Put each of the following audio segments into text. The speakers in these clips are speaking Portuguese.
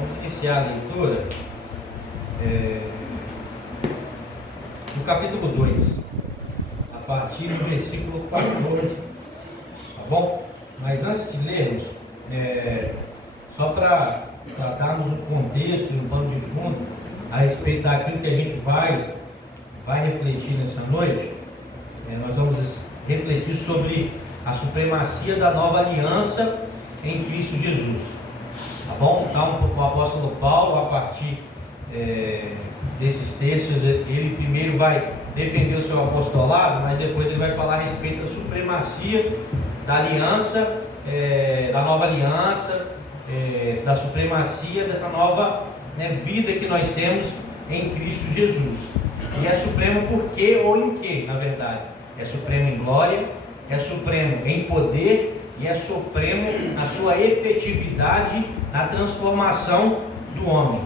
Vamos iniciar a leitura do capítulo 2, a partir do versículo 14, tá bom? Mas antes de lermos, só para darmos um contexto e um pano de fundo a respeito daquilo que a gente vai refletir nessa noite, nós vamos refletir sobre a supremacia da nova aliança em Cristo Jesus, tá bom? Então, o apóstolo Paulo, a partir desses textos, ele primeiro vai defender o seu apostolado, mas depois ele vai falar a respeito da supremacia da aliança, da nova aliança, da supremacia dessa nova vida que nós temos em Cristo Jesus. E é supremo por quê ou em quê, na verdade? É supremo em glória, é supremo em poder e é supremo na sua efetividade na transformação do homem.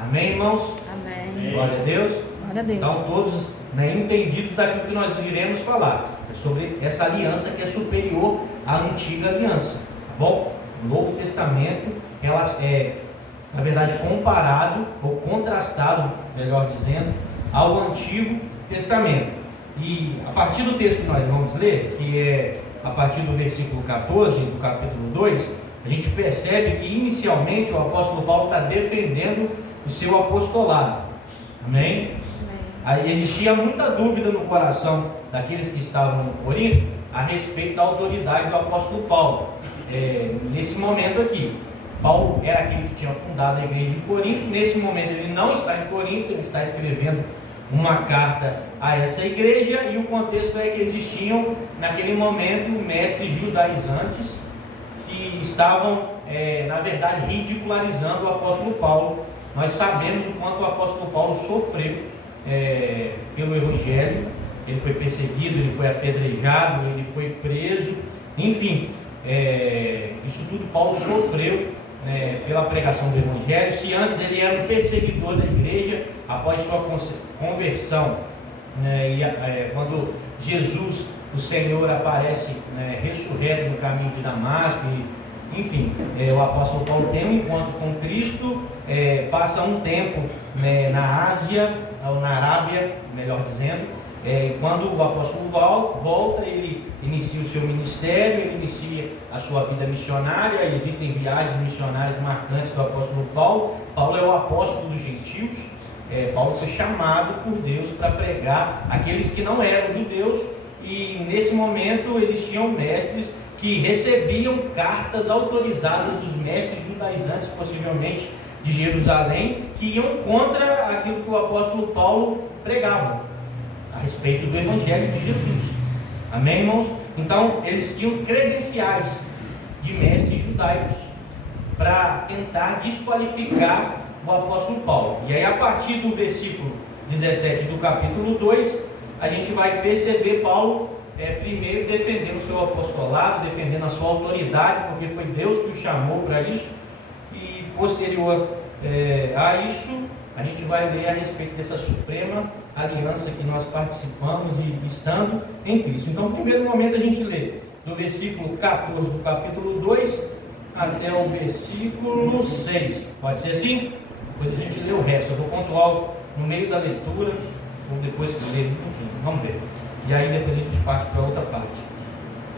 Amém, irmãos? Amém. Glória a Deus. Glória a Deus. Então, todos entendidos daquilo que nós iremos falar, sobre essa aliança que é superior à antiga aliança, tá bom? O Novo Testamento, ela na verdade, comparado ou contrastado, melhor dizendo, ao Antigo Testamento. E a partir do texto que nós vamos ler, que é a partir do versículo 14 do capítulo 2, a gente percebe que inicialmente o apóstolo Paulo está defendendo o seu apostolado. Amém? Aí existia muita dúvida no coração daqueles que estavam em Corinto a respeito da autoridade do apóstolo Paulo. Nesse momento aqui, Paulo era aquele que tinha fundado a igreja de Corinto. Nesse momento ele não está em Corinto, ele está escrevendo uma carta a essa igreja, e o contexto é que existiam naquele momento mestres judaizantes que estavam na verdade ridicularizando o apóstolo Paulo. Nós sabemos o quanto o apóstolo Paulo sofreu pelo evangelho. Ele foi perseguido, ele foi apedrejado, ele foi preso, enfim, isso tudo Paulo sofreu pela pregação do evangelho. Se antes ele era um perseguidor da igreja, após sua conversão, quando Jesus, o Senhor, aparece ressurreto no caminho de Damasco, enfim, o apóstolo Paulo tem um encontro com Cristo, passa um tempo na Ásia, ou na Arábia, melhor dizendo. Quando o apóstolo volta, ele inicia o seu ministério, ele inicia a sua vida missionária. Existem viagens missionárias marcantes do apóstolo Paulo. Paulo é o apóstolo dos gentios. Paulo foi chamado por Deus para pregar aqueles que não eram judeus, e nesse momento existiam mestres que recebiam cartas autorizadas dos mestres judaizantes, possivelmente de Jerusalém, que iam contra aquilo que o apóstolo Paulo pregava a respeito do evangelho de Jesus. Amém, irmãos? Então eles tinham credenciais de mestres judaicos para tentar desqualificar o apóstolo Paulo. E aí, a partir do versículo 17 do capítulo 2, a gente vai perceber Paulo primeiro defendendo o seu apostolado, defendendo a sua autoridade, porque foi Deus que o chamou para isso. E posterior a isso, a gente vai ler a respeito dessa suprema aliança que nós participamos e estando em Cristo. Então, no primeiro momento, a gente lê do versículo 14 do capítulo 2 até o versículo 6. Pode ser assim? Depois a gente lê o resto. Eu vou pontuar no meio da leitura, ou depois que ler, enfim, vamos ver. E aí depois a gente parte para outra parte.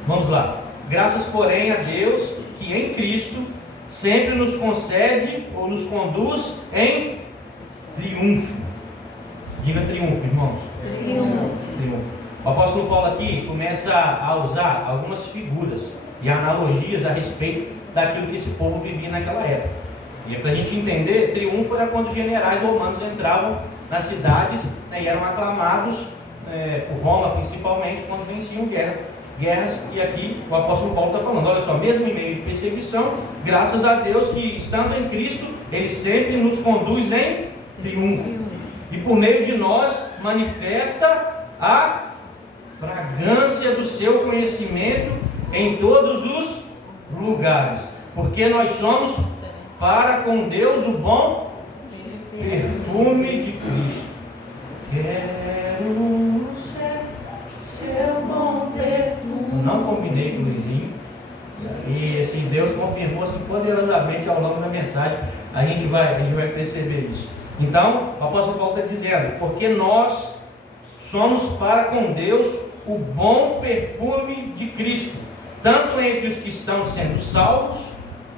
Vamos lá. Graças, porém, a Deus, que em Cristo sempre nos concede ou nos conduz em triunfo. Diga triunfo, irmãos. Triunfo. O apóstolo Paulo aqui começa a usar algumas figuras e analogias a respeito daquilo que esse povo vivia naquela época. E para a gente entender, triunfo era quando os generais romanos entravam nas cidades e eram aclamados por Roma, principalmente, quando venciam guerras. E aqui o apóstolo Paulo está falando, olha só, mesmo em meio de perseguição, graças a Deus que, estando em Cristo, Ele sempre nos conduz em triunfo. E por meio de nós manifesta a fragrância do seu conhecimento em todos os lugares, porque nós somos para com Deus o bom perfume de Cristo. Quero ser seu bom perfume. Não combinei com o Luizinho. E assim, Deus confirmou assim, poderosamente ao longo da mensagem. A gente vai perceber isso. Então, o apóstolo Paulo está dizendo, porque nós somos para com Deus o bom perfume de Cristo, tanto entre os que estão sendo salvos,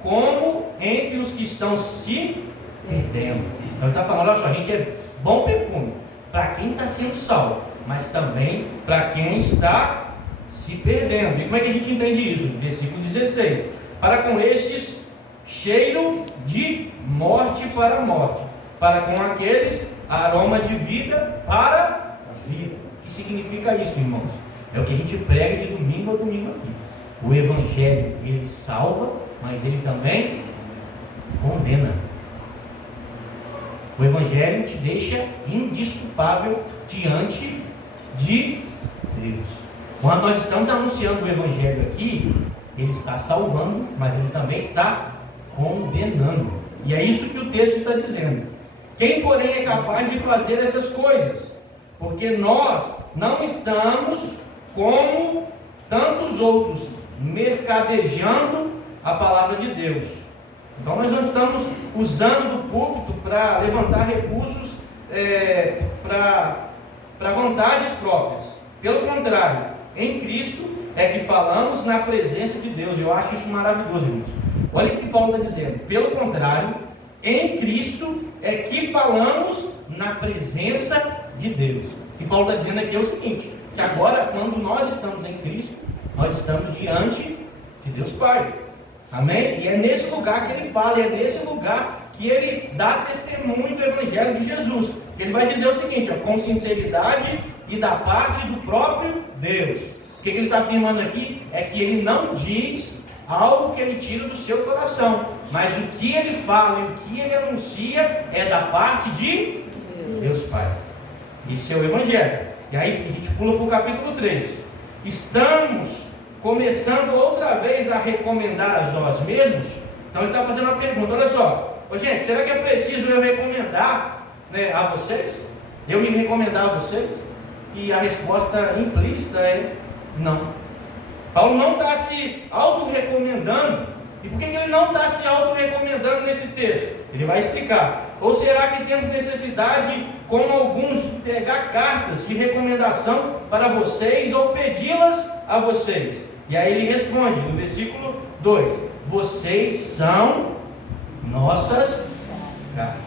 como entre os que estão se perdendo. Então ele está falando, olha só, a gente é bom perfume para quem está sendo salvo, mas também para quem está se perdendo. E como é que a gente entende isso? Versículo 16: para com estes, cheiro de morte para a morte, para com aqueles, aroma de vida para a vida. O que significa isso, irmãos? É o que a gente prega de domingo a domingo aqui. O Evangelho, ele salva, mas ele também condena. O Evangelho te deixa indesculpável diante de Deus. Quando nós estamos anunciando o Evangelho aqui, ele está salvando, mas ele também está condenando. E é isso que o texto está dizendo. Quem, porém, é capaz de fazer essas coisas? Porque nós não estamos como tantos outros, mercadejando a palavra de Deus. Então nós não estamos usando do púlpito para levantar recursos para vantagens próprias. Pelo contrário, em Cristo é que falamos na presença de Deus. Eu acho isso maravilhoso, irmãos. Olha o que Paulo está dizendo. Pelo contrário, em Cristo é que falamos na presença de Deus. E Paulo está dizendo aqui é o seguinte, que agora, quando nós estamos em Cristo, nós estamos diante de Deus Pai. Amém? E é nesse lugar que ele fala, é nesse lugar que ele dá testemunho do Evangelho de Jesus. Ele vai dizer o seguinte, ó, com sinceridade e da parte do próprio Deus. O que ele está afirmando aqui é que ele não diz algo que ele tira do seu coração, mas o que ele fala e o que ele anuncia é da parte de Deus Pai. Esse é o Evangelho. E aí a gente pula para o capítulo 3. Estamos começando outra vez a recomendar a nós mesmos. Então ele está fazendo uma pergunta, olha só. Ô, gente, será que é preciso eu recomendar, né, a vocês? Eu me recomendar a vocês? E a resposta implícita é não. Paulo não está se auto-recomendando. E por que ele não está se auto-recomendando nesse texto? Ele vai explicar. Ou será que temos necessidade, como alguns, de entregar cartas de recomendação para vocês ou pedi-las a vocês? E aí ele responde no versículo 2: vocês são nossas cartas,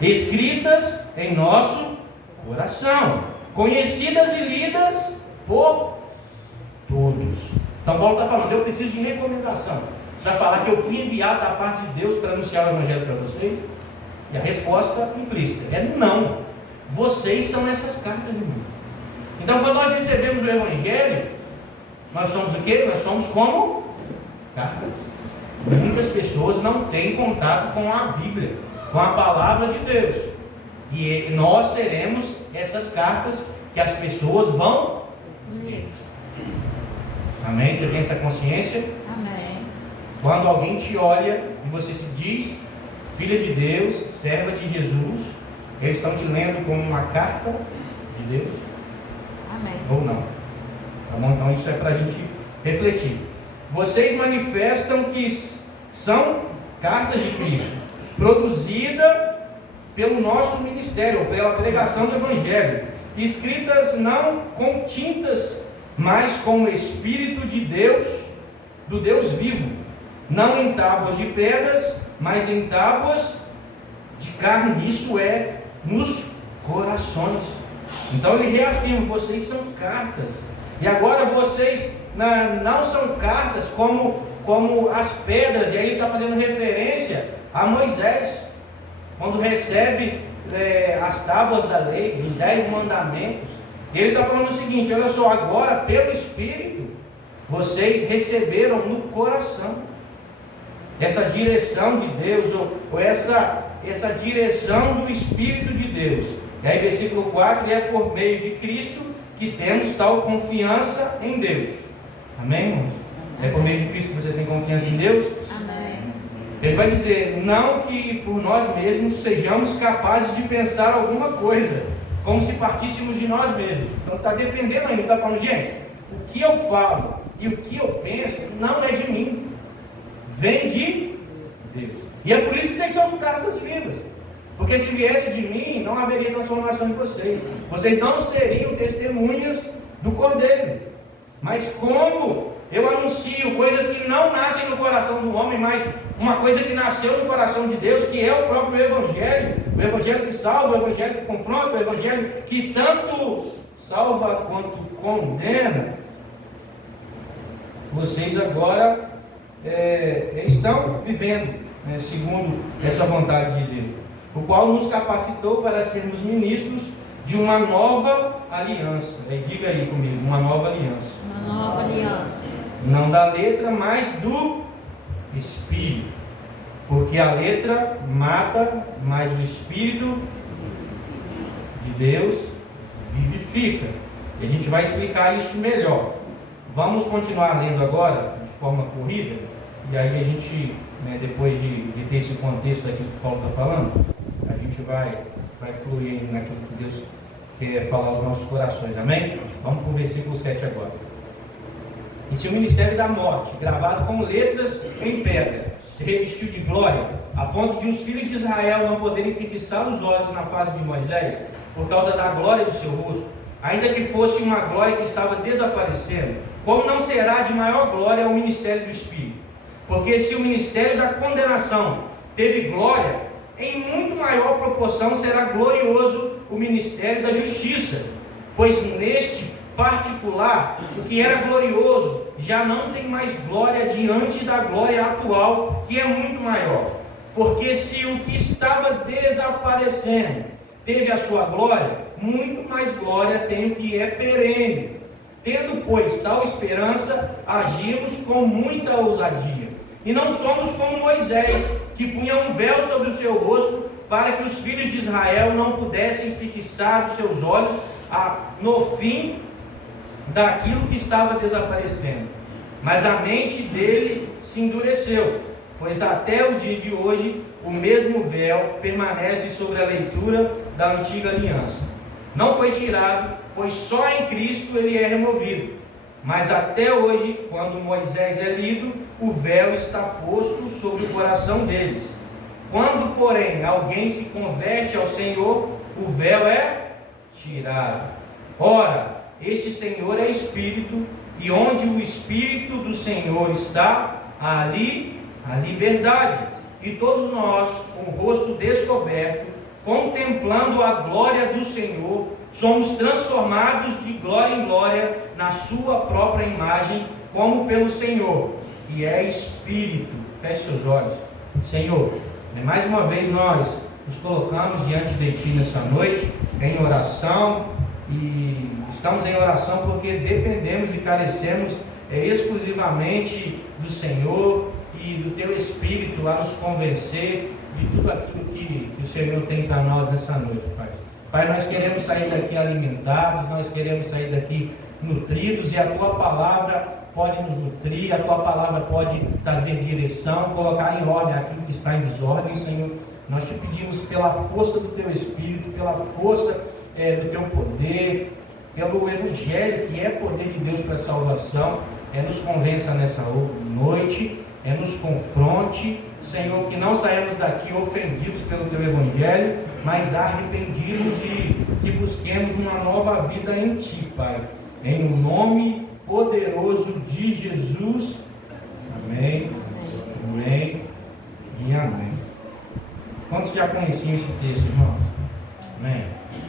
escritas em nosso coração, conhecidas e lidas por todos. Então Paulo está falando, eu preciso de recomendação para falar que eu fui enviado da parte de Deus para anunciar o Evangelho para vocês. E a resposta implícita é não. Vocês são essas cartas, irmão. Então quando nós recebemos o Evangelho, nós somos o quê? Nós somos como cartas. Muitas pessoas não têm contato com a Bíblia, com a palavra de Deus. E nós seremos essas cartas que as pessoas vão ler. Amém? Você tem essa consciência? Amém. Quando alguém te olha e você se diz filha de Deus, serva de Jesus, eles estão te lendo como uma carta de Deus? Amém. Ou não? Tá bom? Então isso é para a gente refletir. Vocês manifestam que são cartas de Cristo, produzida pelo nosso ministério, pela pregação do Evangelho, escritas não com tintas, mas com o Espírito de Deus, do Deus vivo, não em tábuas de pedras, mas em tábuas de carne, isso é, nos corações. Então ele reafirma, vocês são cartas, e agora vocês não são cartas como as pedras, e aí ele está fazendo referência a Moisés, quando recebe as tábuas da lei, os 10 mandamentos. Ele está falando o seguinte, olha só, agora pelo Espírito, vocês receberam no coração essa direção de Deus, ou essa direção do Espírito de Deus. E aí versículo 4, é por meio de Cristo que temos tal confiança em Deus. Amém, irmãos? É por meio de Cristo que você tem confiança em Deus? Amém. Ele vai dizer, não que por nós mesmos sejamos capazes de pensar alguma coisa, como se partíssemos de nós mesmos. Então está defendendo ainda, está falando, gente, o que eu falo e o que eu penso não é de mim, vem de Deus. E é por isso que vocês são cartas vivas. Porque se viesse de mim, não haveria transformação em vocês. Vocês não seriam testemunhas do Cordeiro. Mas como eu anuncio coisas que não nascem no coração do homem, mas uma coisa que nasceu no coração de Deus, que é o próprio Evangelho. O Evangelho que salva, o Evangelho que confronta, o Evangelho que tanto salva quanto condena. Vocês agora estão vivendo, segundo essa vontade de Deus, o qual nos capacitou para sermos ministros de uma nova aliança. Diga aí comigo, uma nova aliança. Uma nova aliança. Não da letra, mas do Espírito. Porque a letra mata, mas o Espírito de Deus vivifica. E a gente vai explicar isso melhor. Vamos continuar lendo agora, de forma corrida, e aí a gente, depois de ter esse contexto daquilo que Paulo está falando, a gente vai fluir naquilo que Deus quer falar aos nossos corações, amém? Vamos para o versículo 7 agora. E se o ministério da morte, gravado com letras em pedra, se revestiu de glória, a ponto de os filhos de Israel não poderem fixar os olhos na face de Moisés, por causa da glória do seu rosto, ainda que fosse uma glória que estava desaparecendo, como não será de maior glória o ministério do Espírito? Porque se o ministério da condenação teve glória, em muito maior proporção será glorioso o ministério da justiça, pois neste particular, o que era glorioso já não tem mais glória diante da glória atual, que é muito maior. Porque se o que estava desaparecendo teve a sua glória, muito mais glória tem o que é perene. Tendo, pois, tal esperança, agimos com muita ousadia. E não somos como Moisés, que punha um véu sobre o seu rosto, para que os filhos de Israel não pudessem fixar os seus olhos no fim daquilo que estava desaparecendo. Mas a mente dele se endureceu, pois até o dia de hoje o mesmo véu permanece sobre a leitura da antiga aliança. Não foi tirado, pois só em Cristo ele é removido. Mas até hoje, quando Moisés é lido, o véu está posto sobre o coração deles. Quando, porém, alguém se converte ao Senhor, o véu é tirado. Ora, este Senhor é Espírito, e onde o Espírito do Senhor está, ali há liberdade. E todos nós, com o rosto descoberto, contemplando a glória do Senhor, somos transformados de glória em glória na sua própria imagem, como pelo Senhor, que é Espírito. Feche seus olhos. Senhor, mais uma vez nós nos colocamos diante de Ti nessa noite, em oração, e estamos em oração porque dependemos e carecemos exclusivamente do Senhor e do Teu Espírito a nos convencer de tudo aquilo que o Senhor tem para nós nessa noite, Pai. Pai, nós queremos sair daqui alimentados, nós queremos sair daqui nutridos, e a Tua Palavra pode nos nutrir, a Tua Palavra pode trazer direção, colocar em ordem aquilo que está em desordem, Senhor. Nós te pedimos pela força do Teu Espírito, pela força do Teu poder, pelo Evangelho, que é poder de Deus para a salvação, nos convença nessa noite, nos confronte, Senhor, que não saímos daqui ofendidos pelo Teu Evangelho, mas arrependidos e que busquemos uma nova vida em Ti, Pai. Em nome poderoso de Jesus. Amém, amém e amém. Quantos já conheciam esse texto, irmãos? Amém?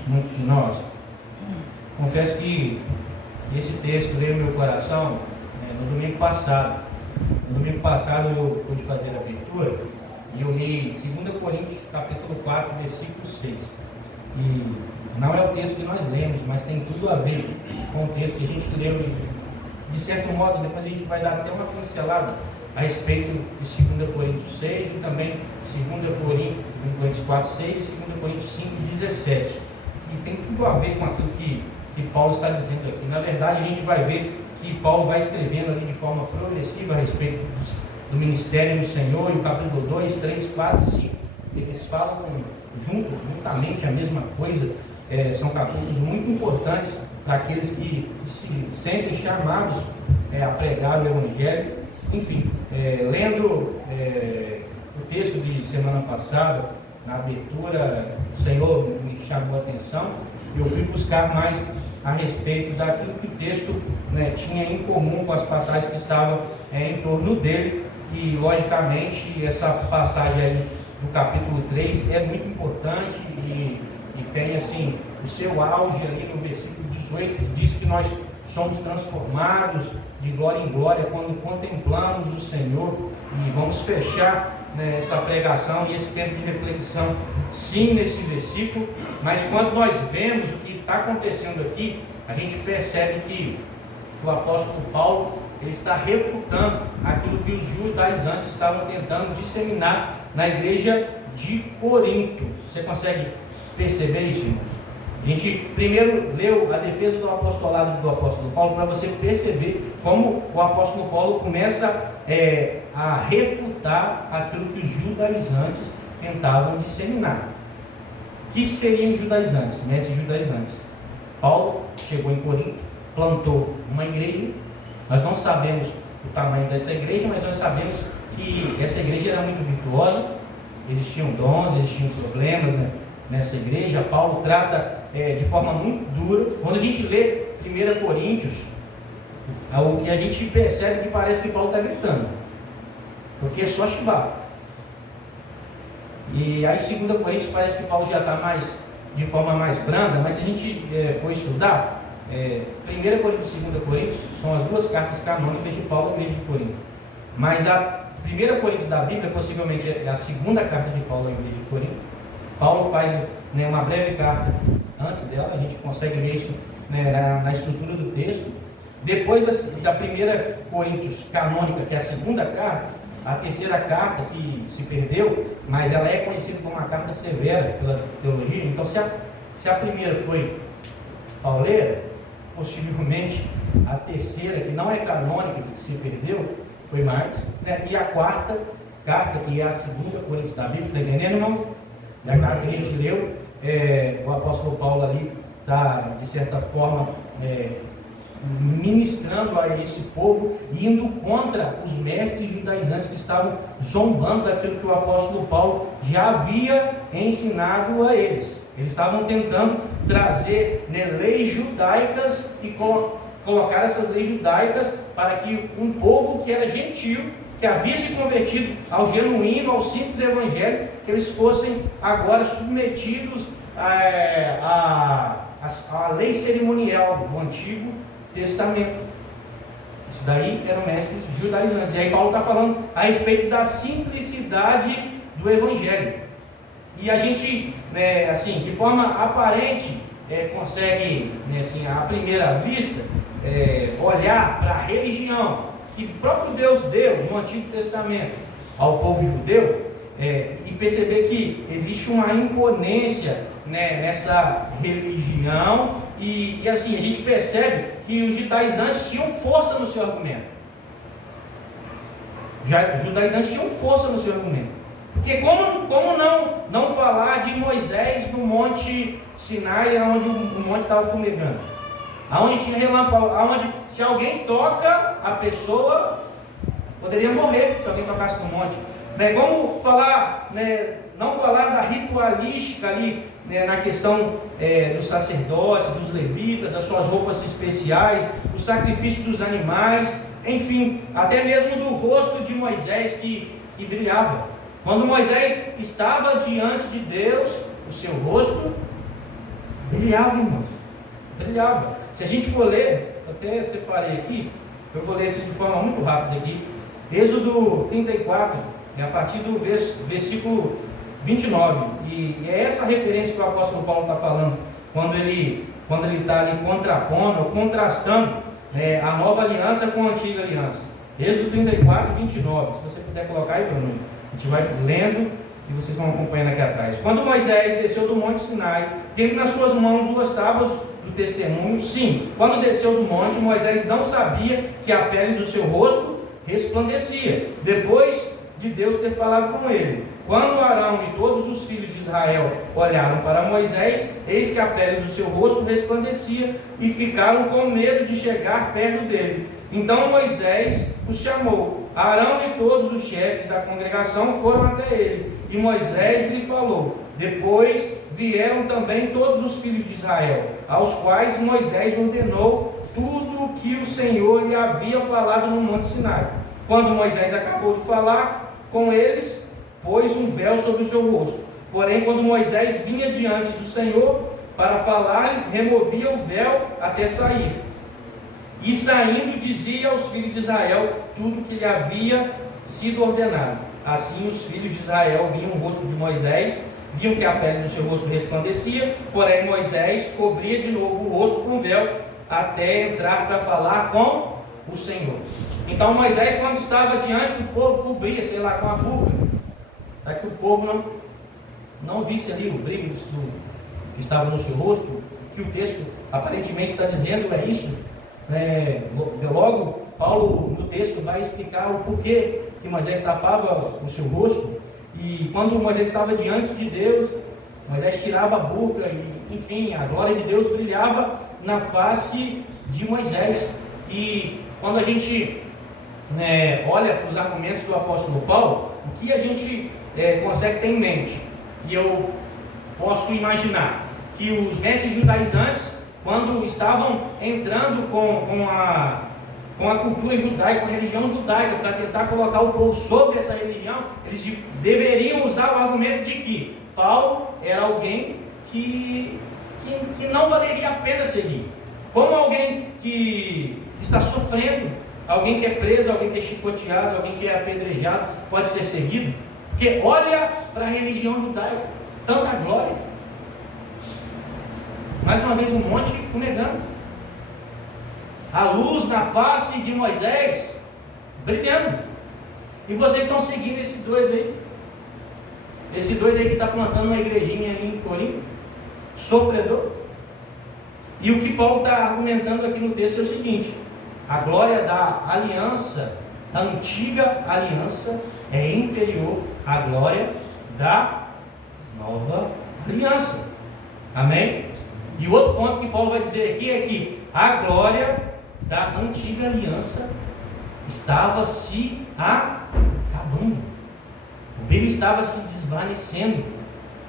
Muitos de nós. Confesso que esse texto veio no meu coração no domingo passado. No domingo passado eu pude fazer a leitura e eu li 2 Coríntios capítulo 4, versículo 6. E não é o texto que nós lemos, mas tem tudo a ver com o texto que a gente leu. De certo modo, depois a gente vai dar até uma pincelada a respeito de 2 Coríntios 6 e também 2 Coríntios 4, 6 e 2 Coríntios 5, 17. E tem tudo a ver com aquilo que Paulo está dizendo aqui. Na verdade, a gente vai ver que Paulo vai escrevendo ali de forma progressiva a respeito do ministério do Senhor, e o capítulo 2, 3, 4 e 5. Eles falam juntamente a mesma coisa. São capítulos muito importantes para aqueles que se sentem chamados a pregar o Evangelho. Enfim, lendo o texto de semana passada, na abertura, o Senhor me chamou a atenção, e eu fui buscar mais a respeito daquilo que o texto, né, tinha em comum com as passagens que estavam em torno dele. E logicamente essa passagem aí do capítulo 3 é muito importante e tem assim o seu auge ali no versículo 18, que diz que nós somos transformados de glória em glória quando contemplamos o Senhor. E vamos fechar, né, essa pregação e esse tempo de reflexão sim nesse versículo. Mas quando nós vemos o que está acontecendo aqui, a gente percebe que o apóstolo Paulo ele está refutando aquilo que os judaizantes estavam tentando disseminar na igreja de Corinto. Você consegue perceber isso, irmãos? A gente primeiro leu a defesa do apostolado do apóstolo Paulo para você perceber como o apóstolo Paulo começa a refutar aquilo que os judaizantes tentavam disseminar. O que seriam judaizantes? Mestres judaizantes. Paulo chegou em Corinto, plantou uma igreja. Nós não sabemos o tamanho dessa igreja, mas nós sabemos que essa igreja era muito virtuosa, existiam dons, existiam problemas, né, nessa igreja. Paulo trata de forma muito dura. Quando a gente lê 1 Coríntios, o que a gente percebe que parece que Paulo está gritando, porque é só chibato. E aí 2 Coríntios parece que Paulo já está de forma mais branda, mas se a gente for estudar, 1 Coríntios e 2 Coríntios são as duas cartas canônicas de Paulo à igreja de Corinto. Mas a 1 Coríntios da Bíblia possivelmente é a segunda carta de Paulo à igreja de Corinto. Paulo faz, né, uma breve carta antes dela, a gente consegue ver isso, né, na estrutura do texto. Depois da 1 Coríntios canônica, que é a segunda carta, a terceira carta que se perdeu, mas ela é conhecida como uma carta severa pela teologia. Então se a primeira foi pauleira, possivelmente a terceira, que não é canônica, que se perdeu, foi Marcos, né? E a quarta carta, que é a 2 Coríntios da Bíblia, está entendendo, irmão? E a carta que a gente leu, o apóstolo Paulo ali está, de certa forma, ministrando a esse povo, indo contra os mestres judaizantes que estavam zombando daquilo que o apóstolo Paulo já havia ensinado a eles. Eles estavam tentando trazer, né, leis judaicas e colocar essas leis judaicas para que um povo que era gentil, que havia se convertido ao genuíno, ao simples evangelho, que eles fossem agora submetidos à lei cerimonial do Antigo Testamento. Isso daí eram mestres judaizantes. E aí Paulo está falando a respeito da simplicidade do evangelho. E a gente, né, assim, de forma aparente, consegue, né, assim, à primeira vista, olhar para a religião que o próprio Deus deu no Antigo Testamento ao povo judeu, e perceber que existe uma imponência, né, nessa religião, e assim, a gente percebe que os judaizantes tinham força no seu argumento. Os judaizantes tinham força no seu argumento. Porque como não falar de Moisés no Monte Sinai, onde o monte estava fumegando, aonde tinha relâmpago, aonde se alguém toca a pessoa poderia morrer se alguém tocasse no monte. Né? Como falar, né, não falar da ritualística ali, né, na questão dos sacerdotes, dos levitas, as suas roupas especiais, o sacrifício dos animais, enfim, até mesmo do rosto de Moisés que brilhava. Quando Moisés estava diante de Deus, o seu rosto brilhava, irmãos, brilhava. Se a gente for ler, eu até separei aqui, eu vou ler isso de forma muito rápida aqui, Êxodo 34, a partir do versículo 29, e é essa referência que o apóstolo Paulo está falando, quando ele está ali contrapondo, ou contrastando, a nova aliança com a antiga aliança. Êxodo 34, 29, se você puder colocar aí, Bruno. A gente vai lendo e vocês vão acompanhando aqui atrás. Quando Moisés desceu do monte Sinai, tendo nas suas mãos 2 tábuas do testemunho, sim, quando desceu do monte, Moisés não sabia que a pele do seu rosto resplandecia, depois de Deus ter falado com ele. Quando Arão e todos os filhos de Israel olharam para Moisés, eis que a pele do seu rosto resplandecia, e ficaram com medo de chegar perto dele. Então Moisés os chamou. Arão e todos os chefes da congregação foram até ele, e Moisés lhe falou. Depois vieram também todos os filhos de Israel, aos quais Moisés ordenou tudo o que o Senhor lhe havia falado no Monte Sinai. Quando Moisés acabou de falar com eles, pôs um véu sobre o seu rosto. Porém, quando Moisés vinha diante do Senhor para falar-lhes, removia o véu até sair. E saindo, dizia aos filhos de Israel tudo o que lhe havia sido ordenado. Assim os filhos de Israel viam o rosto de Moisés, viam que a pele do seu rosto resplandecia, porém Moisés cobria de novo o rosto com o véu, até entrar para falar com o Senhor. Então Moisés, quando estava diante do povo, cobria, sei lá, com a boca, para que o povo não visse ali o brilho que estava no seu rosto. Que o texto aparentemente está dizendo é isso. Logo, Paulo no texto vai explicar o porquê que Moisés tapava o seu rosto. E quando Moisés estava diante de Deus, Moisés tirava a boca, e enfim, a glória de Deus brilhava na face de Moisés. E quando a gente olha para os argumentos do apóstolo Paulo, o que a gente consegue ter em mente? E eu posso imaginar que os mestres judaizantes, quando estavam entrando com a cultura judaica, com a religião judaica, para tentar colocar o povo sobre essa religião, eles deveriam usar o argumento de que Paulo era alguém que não valeria a pena seguir. Como alguém que está sofrendo, alguém que é preso, alguém que é chicoteado, alguém que é apedrejado, pode ser seguido? Porque olha para a religião judaica, tanta glória. Mais uma vez um monte fumegando. A luz na face de Moisés brilhando. E vocês estão seguindo esse doido aí. Esse doido aí que está plantando uma igrejinha ali em Corinto. Sofredor. E o que Paulo está argumentando aqui no texto é o seguinte: a glória da aliança, da antiga aliança, é inferior à glória da nova aliança. Amém? E o outro ponto que Paulo vai dizer aqui é que a glória da antiga aliança estava se acabando. O brilho estava se desvanecendo,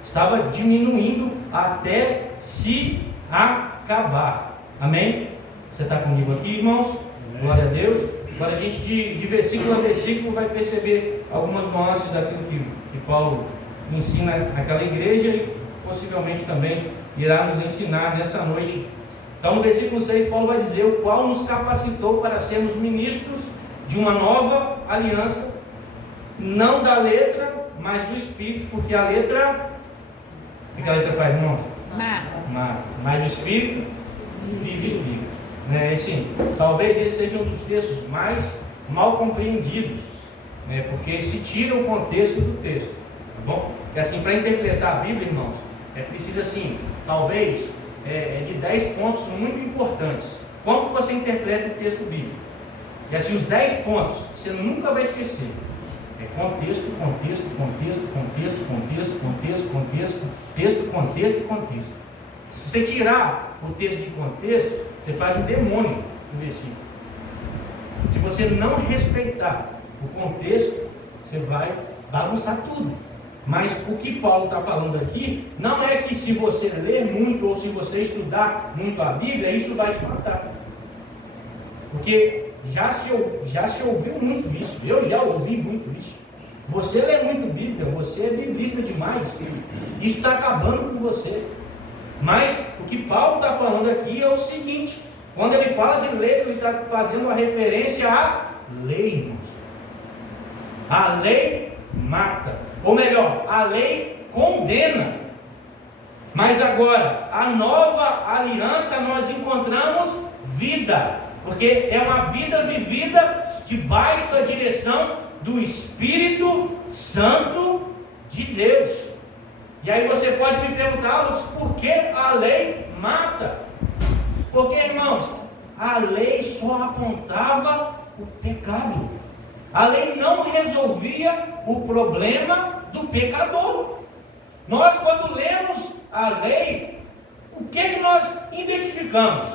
estava diminuindo até se acabar. Amém? Você está comigo aqui, irmãos? Amém. Glória a Deus. Agora a gente de versículo a versículo vai perceber algumas nuances daquilo que Paulo ensina naquela igreja e possivelmente também irá nos ensinar nessa noite. Então no versículo 6 Paulo vai dizer: o qual nos capacitou para sermos ministros de uma nova aliança, não da letra, mas do Espírito, porque a letra, o que a letra faz, irmão? Mata. Mas o Espírito vivifica. Assim, talvez esse seja um dos textos mais mal compreendidos, porque se tira o contexto do texto, tá bom? E assim, para interpretar a Bíblia, irmãos, é preciso assim, talvez de 10 pontos muito importantes. Como que você interpreta o texto bíblico? E assim, os 10 pontos você nunca vai esquecer. Contexto, contexto, contexto, contexto, contexto, contexto, contexto, texto, contexto e contexto. Se você tirar o texto de contexto, você faz um demônio no versículo. Se você não respeitar o contexto, você vai bagunçar tudo. Mas o que Paulo está falando aqui, não é que se você ler muito ou se você estudar muito a Bíblia, isso vai te matar. Porque já se ouviu muito isso, eu já ouvi muito isso. Você lê muito Bíblia, você é biblista demais, isso está acabando com você. Mas o que Paulo está falando aqui é o seguinte: quando ele fala de lei, ele está fazendo uma referência à lei, irmãos. A lei mata, ou melhor, a lei condena. Mas agora, a nova aliança, nós encontramos vida, porque é uma vida vivida debaixo da direção do Espírito Santo de Deus. E aí você pode me perguntar, Lucas, por que a lei mata? Porque, irmãos, a lei só apontava o pecado. A lei não resolvia o problema do pecador. Nós, quando lemos a lei, o que é que nós identificamos?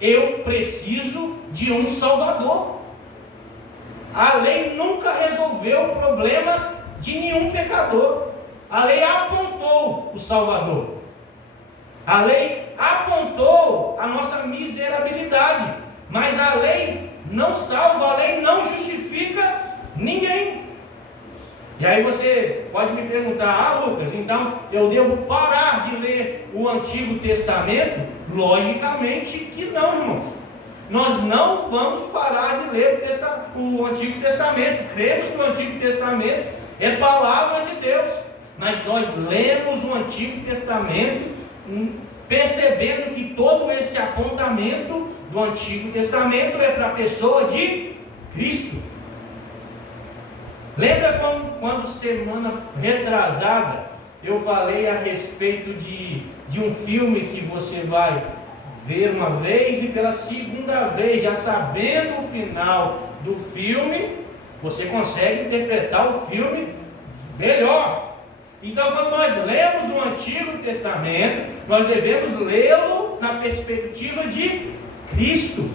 Eu preciso de um Salvador. A lei nunca resolveu o problema de nenhum pecador. A lei apontou o Salvador. A lei apontou a nossa miserabilidade. Mas a lei não salva, a lei não justifica ninguém. E aí você pode me perguntar: Lucas, então eu devo parar de ler o Antigo Testamento? Logicamente que não, irmãos. Nós não vamos parar de ler o Antigo Testamento. Cremos que o Antigo Testamento é palavra de Deus. Mas nós lemos o Antigo Testamento percebendo que todo esse apontamento do Antigo Testamento é para a pessoa de Cristo. Lembra quando semana retrasada eu falei a respeito de um filme que você vai ver uma vez e pela segunda vez, já sabendo o final do filme, você consegue interpretar o filme melhor. Então, quando nós lemos o Antigo Testamento, nós devemos lê-lo na perspectiva de Cristo.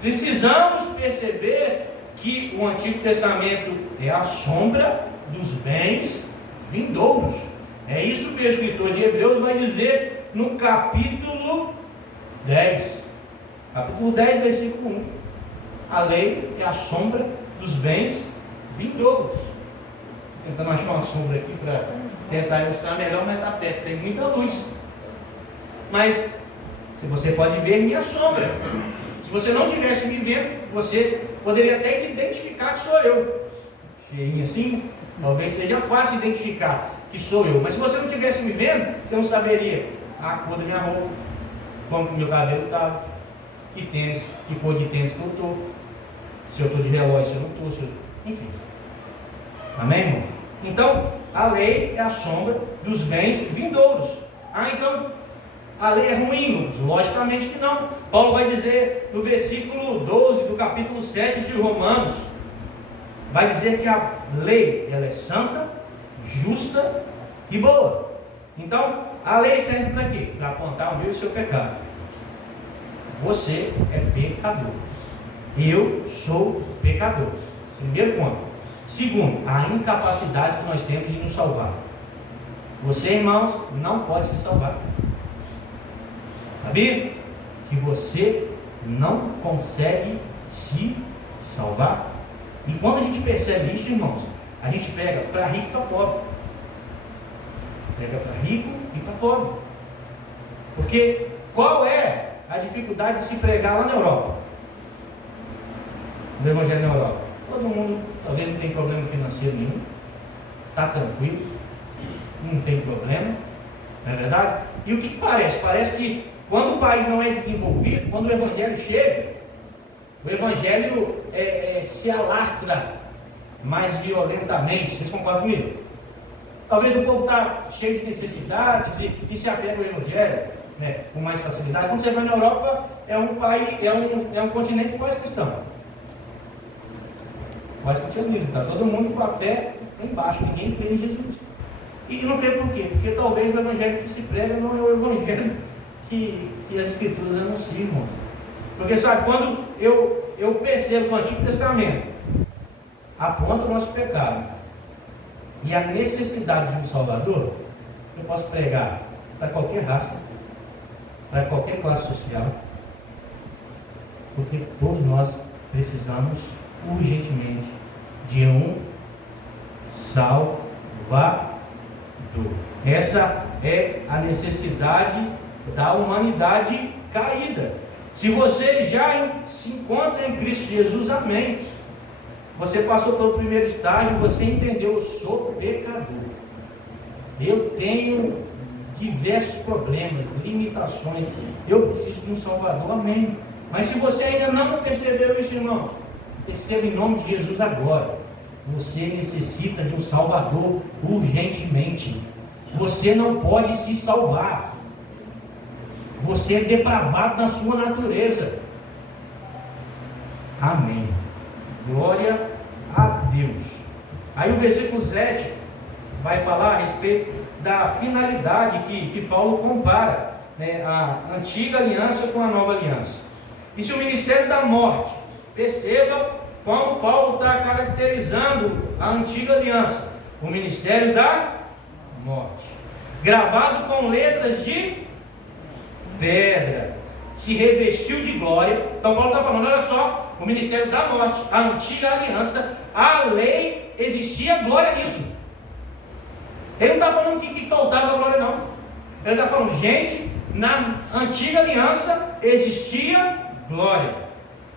Precisamos perceber que o Antigo Testamento é a sombra dos bens vindouros. É isso que o escritor de Hebreus vai dizer no capítulo 10. Capítulo 10, versículo 1. A lei é a sombra dos bens vindouros. Tentando achar uma sombra aqui para tentar ilustrar melhor, mas está perto, tem muita luz. Mas se você pode ver minha sombra. Se você não estivesse me vendo, você poderia até identificar que sou eu. Cheinho assim, talvez seja fácil identificar que sou eu. Mas se você não estivesse me vendo, você não saberia a cor da minha roupa, como o meu cabelo está, que tênis, que cor de tênis que eu estou, se eu estou de relógio, se eu não estou, enfim. Amém, irmão? Então, a lei é a sombra dos bens vindouros. Então, a lei é ruim? Logicamente que não. Paulo vai dizer no versículo 12 do capítulo 7 de Romanos, vai dizer que a lei, ela é santa, justa e boa. Então, a lei serve para quê? Para apontar o meu e o seu pecado. Você é pecador. Eu sou pecador. Primeiro ponto. Segundo, a incapacidade que nós temos de nos salvar. Você, irmãos, não pode se salvar. Sabia? Que você não consegue se salvar. E quando a gente percebe isso, irmãos, a gente pega para rico e para pobre. Pega para rico e para pobre. Porque qual é a dificuldade de se pregar lá na Europa? No Evangelho na Europa. Todo mundo talvez não tem problema financeiro nenhum. Está tranquilo. Não tem problema. Não é verdade? E o que parece? Parece que quando o país não é desenvolvido, quando o Evangelho chega, o Evangelho se alastra mais violentamente. Vocês concordam comigo? Talvez o povo está cheio de necessidades e se apega ao Evangelho, né, com mais facilidade. Quando você vai na Europa, é um país, é um continente quase cristão. Quase cristianismo. Está todo mundo com a fé lá embaixo. Ninguém crê em Jesus. E não crê por quê? Porque talvez o Evangelho que se prega não é o Evangelho que as Escrituras anunciam, irmãos. Porque sabe, quando eu percebo que o Antigo Testamento aponta o nosso pecado e a necessidade de um Salvador, eu posso pregar para qualquer raça, para qualquer classe social, porque todos nós precisamos urgentemente de um Salvador. Essa é a necessidade da humanidade caída. Se você já se encontra em Cristo Jesus, amém. Você passou pelo primeiro estágio, você entendeu: eu sou pecador. Eu tenho diversos problemas, limitações. Eu preciso de um Salvador, amém. Mas se você ainda não percebeu isso, irmãos, perceba em nome de Jesus agora. Você necessita de um Salvador urgentemente. Você não pode se salvar. Você é depravado na sua natureza. Amém. Glória a Deus. Aí o versículo 7 vai falar a respeito da finalidade que Paulo compara, né, a antiga aliança com a nova aliança. E se o ministério da morte, perceba como Paulo está caracterizando a antiga aliança, o ministério da morte, gravado com letras de pedra, se revestiu de glória. Então Paulo está falando, olha só, o ministério da morte, a antiga aliança, a lei, existia glória nisso. Ele não está falando que faltava glória, não. Ele está falando, gente, na antiga aliança existia glória.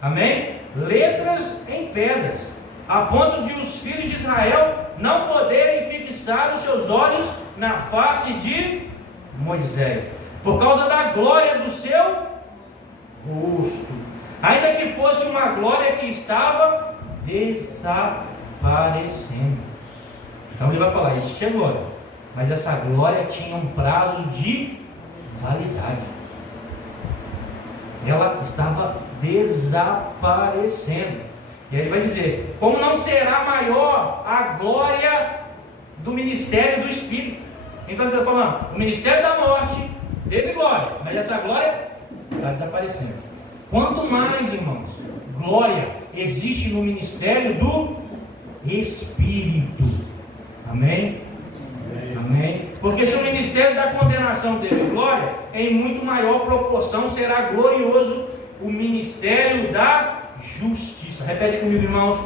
Amém? Letras em pedras, a ponto de os filhos de Israel não poderem fixar os seus olhos na face de Moisés, por causa da glória do seu rosto, ainda que fosse uma glória que estava desaparecendo. Então ele vai falar, existia glória, mas essa glória tinha um prazo de validade. Ela estava desaparecendo. E aí ele vai dizer, como não será maior a glória do ministério do Espírito. Então ele está falando, o ministério da morte teve glória, mas essa glória está desaparecendo. Quanto mais, irmãos, glória existe no ministério do Espírito. Amém? Amém? Porque se o ministério da condenação teve glória, em muito maior proporção será glorioso o ministério da justiça. Repete comigo, irmãos: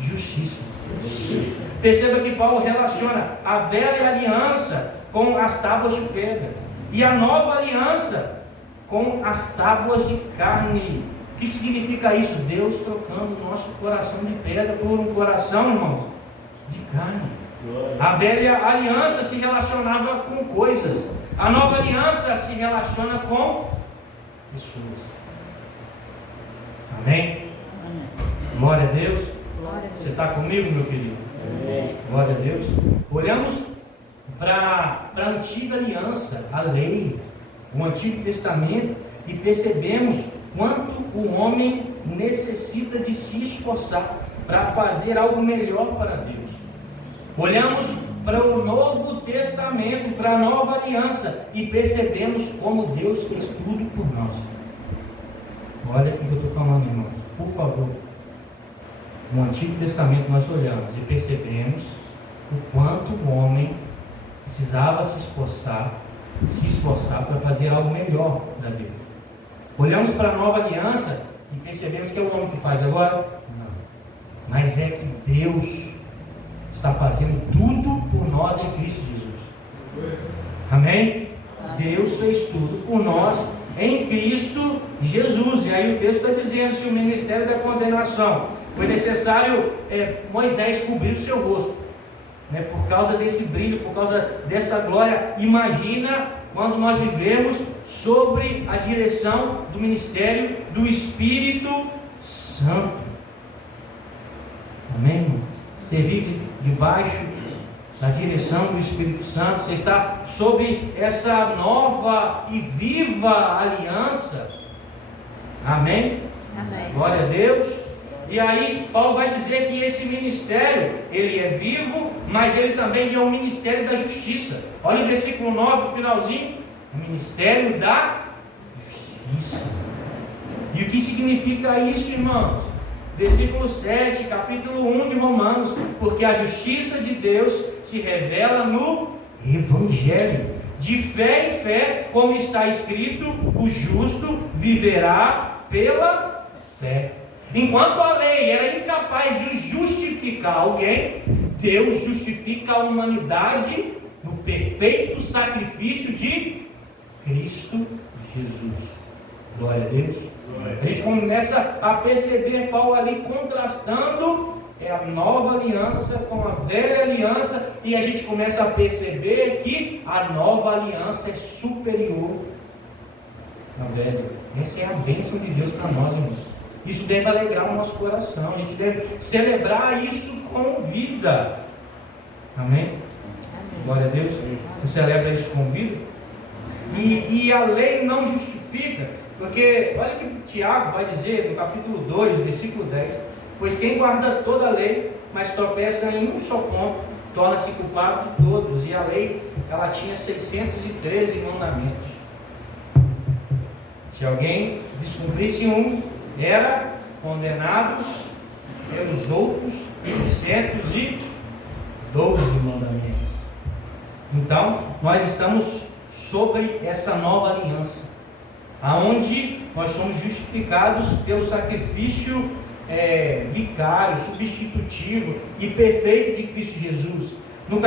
justiça. Justiça. Perceba que Paulo relaciona a velha aliança com as tábuas de pedra e a nova aliança com as tábuas de carne. O que significa isso? Deus trocando o nosso coração de pedra por um coração, irmãos, de carne. A velha aliança se relacionava com coisas, a nova aliança se relaciona com pessoas. Amém? Glória a Deus. Você está comigo, meu querido? Amém. Glória a Deus. Olhamos para a antiga aliança, a lei, o Antigo Testamento, e percebemos quanto o homem necessita de se esforçar para fazer algo melhor para Deus. Olhamos para o Novo Testamento, para a nova aliança, e percebemos como Deus fez tudo por nós. Olha o que eu estou falando, irmãos, por favor. No Antigo Testamento nós olhamos e percebemos o quanto o homem precisava se esforçar para fazer algo melhor da vida. Olhamos para a nova aliança e percebemos que é o homem que faz agora? Não. Mas é que Deus está fazendo tudo por nós em Cristo Jesus. Amém? Deus fez tudo por nós em Cristo Jesus. E aí o texto está dizendo, se o ministério da condenação foi necessário Moisés cobrir o seu rosto, né, por causa desse brilho, por causa dessa glória, imagina quando nós vivemos sobre a direção do ministério do Espírito Santo. Amém, irmão? Você vive debaixo da direção do Espírito Santo, você está sob essa nova e viva aliança. Amém? Amém. Glória a Deus. E aí Paulo vai dizer que esse ministério, ele é vivo, mas ele também é um ministério da justiça. Olha o versículo 9, o finalzinho, o ministério da justiça. E o que significa isso, irmãos? Versículo 7, capítulo 1 de Romanos, porque a justiça de Deus se revela no Evangelho, de fé em fé, como está escrito, o justo viverá pela fé. Enquanto a lei era incapaz de justificar alguém, Deus justifica a humanidade no perfeito sacrifício de Cristo Jesus. Glória a Deus. A gente começa a perceber Paulo ali contrastando a nova aliança com a velha aliança, e a gente começa a perceber que a nova aliança é superior à velha. Essa é a bênção de Deus para nós, irmãos. Isso deve alegrar o nosso coração. A gente deve celebrar isso com vida. Amém? Amém. Glória a Deus. Você celebra isso com vida? E a lei não justifica, porque olha o que Tiago vai dizer no capítulo 2, versículo 10: pois quem guarda toda a lei mas tropeça em um só ponto, torna-se culpado de todos. E a lei, ela tinha 613 mandamentos. Se alguém descumprisse um, era condenado pelos outros 612 mandamentos. Então, nós estamos sobre essa nova aliança, aonde nós somos justificados pelo sacrifício vicário, substitutivo e perfeito de Cristo Jesus. No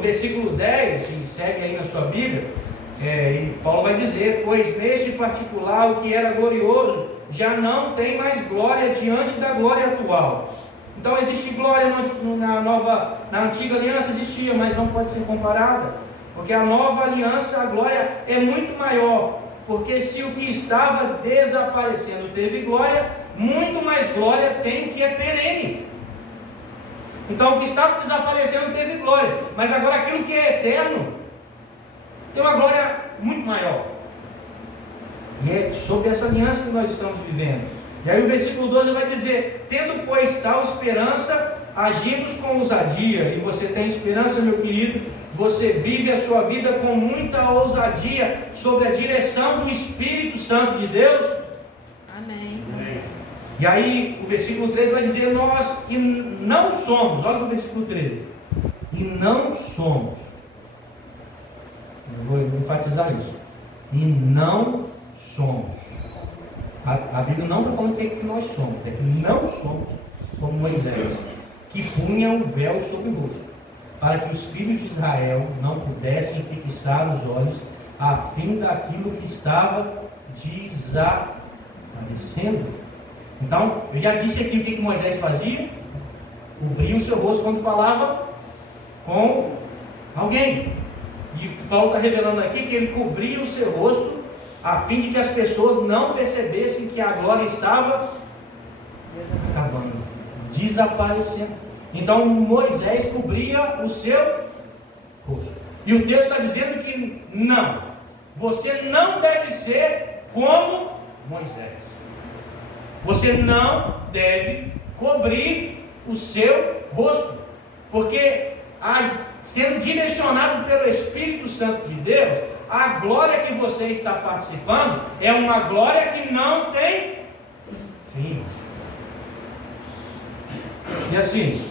versículo 10, e segue aí na sua Bíblia, e Paulo vai dizer: pois neste particular o que era glorioso já não tem mais glória diante da glória atual. Então existe glória na antiga aliança, existia, mas não pode ser comparada, porque a nova aliança, a glória é muito maior, porque se o que estava desaparecendo teve glória, muito mais glória tem que é perene. Então o que estava desaparecendo teve glória, mas agora aquilo que é eterno tem uma glória muito maior. E é sobre essa aliança que nós estamos vivendo. E aí o versículo 12 vai dizer: tendo pois tal esperança, agimos com ousadia. E você tem esperança, meu querido, você vive a sua vida com muita ousadia, sob a direção do Espírito Santo de Deus. Amém. E aí o versículo 13 vai dizer: nós e não somos, olha o versículo 13, e não somos, eu vou enfatizar isso, e não somos. A Bíblia não está falando que nós somos, é que não somos como Moisés, que punha um véu sobre o rosto, para que os filhos de Israel não pudessem fixar os olhos a fim daquilo que estava desaparecendo. Então, eu já disse aqui o que Moisés fazia: cobria o seu rosto quando falava com alguém. E Paulo está revelando aqui que ele cobria o seu rosto a fim de que as pessoas não percebessem que a glória estava acabando, desaparecendo. Então Moisés cobria o seu rosto. E o texto está dizendo que não, você não deve ser como Moisés. Você não deve cobrir o seu rosto, porque sendo direcionado pelo Espírito Santo de Deus, a glória que você está participando é uma glória que não tem fim. E assim,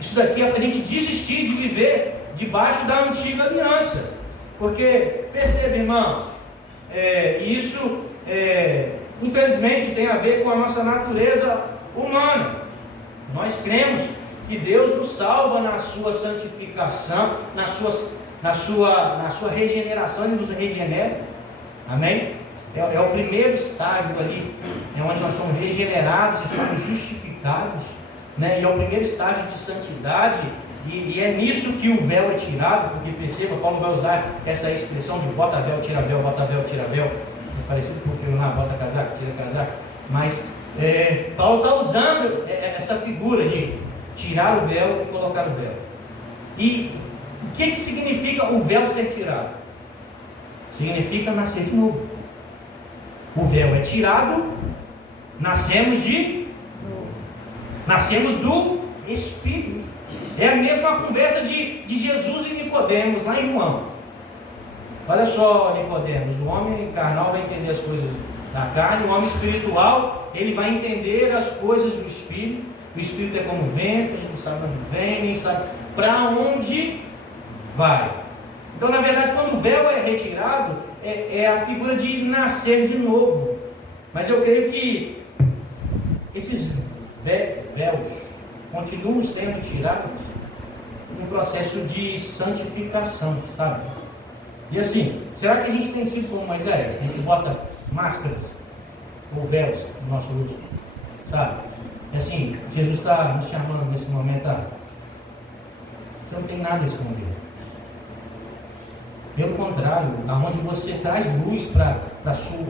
isso daqui é para a gente desistir de viver debaixo da antiga aliança, porque perceba, irmãos, isso infelizmente tem a ver com a nossa natureza humana. Nós cremos que Deus nos salva na sua santificação, na sua regeneração, Ele nos regenera. Amém? É o primeiro estágio ali, é onde nós somos regenerados e somos justificados, né? E é o primeiro estágio de santidade, e é nisso que o véu é tirado, porque perceba, Paulo vai usar essa expressão de bota véu, tira véu, bota véu, tira véu, é parecido com o filme lá, bota casaco, tira casaco, mas Paulo está usando essa figura de tirar o véu e colocar o véu. E o que significa o véu ser tirado? Significa nascer de novo. O véu é tirado, nascemos de novo. Nascemos do Espírito. É a mesma conversa de Jesus e Nicodemos lá em João. Olha só, Nicodemos, o homem carnal vai entender as coisas da carne, o homem espiritual, ele vai entender as coisas do Espírito. O Espírito é como vento, a gente não sabe onde vem, nem sabe para onde vai. Então, na verdade, quando o véu é retirado, é a figura de nascer de novo. Mas eu creio que esses véus continuam sendo tirados no processo de santificação, sabe? E assim, será que a gente tem sido como Moisés? A gente bota máscaras ou véus no nosso rosto, sabe? E assim, Jesus está nos chamando nesse momento você não tem nada a esconder. Pelo contrário, aonde você traz luz para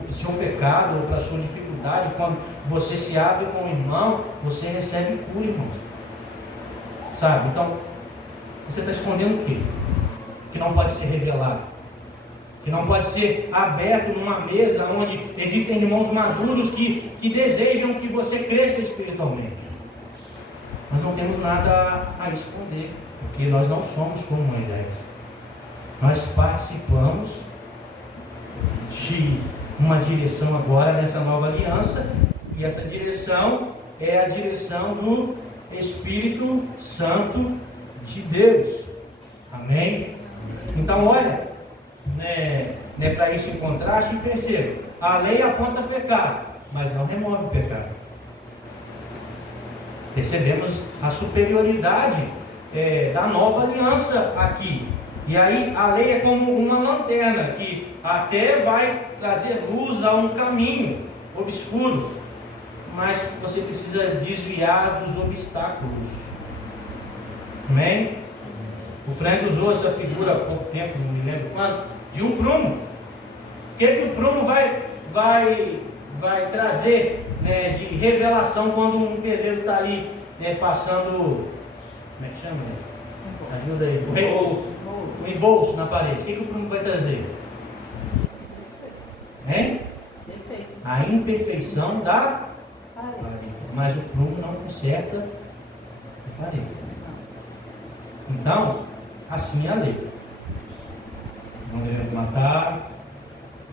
o seu pecado ou para a sua dificuldade, quando você se abre com o irmão, você recebe cura, irmão. Sabe? Então, você está escondendo o quê? Que não pode ser revelado. Que não pode ser aberto numa mesa onde existem irmãos maduros que desejam que você cresça espiritualmente. nós não temos nada a esconder, porque nós não somos como Moisés. Nós participamos de uma direção agora nessa nova aliança, e essa direção é a direção do Espírito Santo de Deus. Amém? Então, olha, para isso em contraste, perceba, a lei aponta pecado, mas não remove o pecado. Percebemos a superioridade da nova aliança aqui. E aí a lei é como uma lanterna que até vai trazer luz a um caminho obscuro, mas você precisa desviar dos obstáculos. Amém? O Frank usou essa figura há pouco tempo, não me lembro quando, de um prumo. O que o prumo vai trazer, de revelação quando um pedreiro está ali passando, como é que chama? Ajuda aí, o embolso na parede. O que o prumo vai trazer? A imperfeição da parede. Mas o prumo não conserta a parede. Então, assim é a lei. Não devemos matar,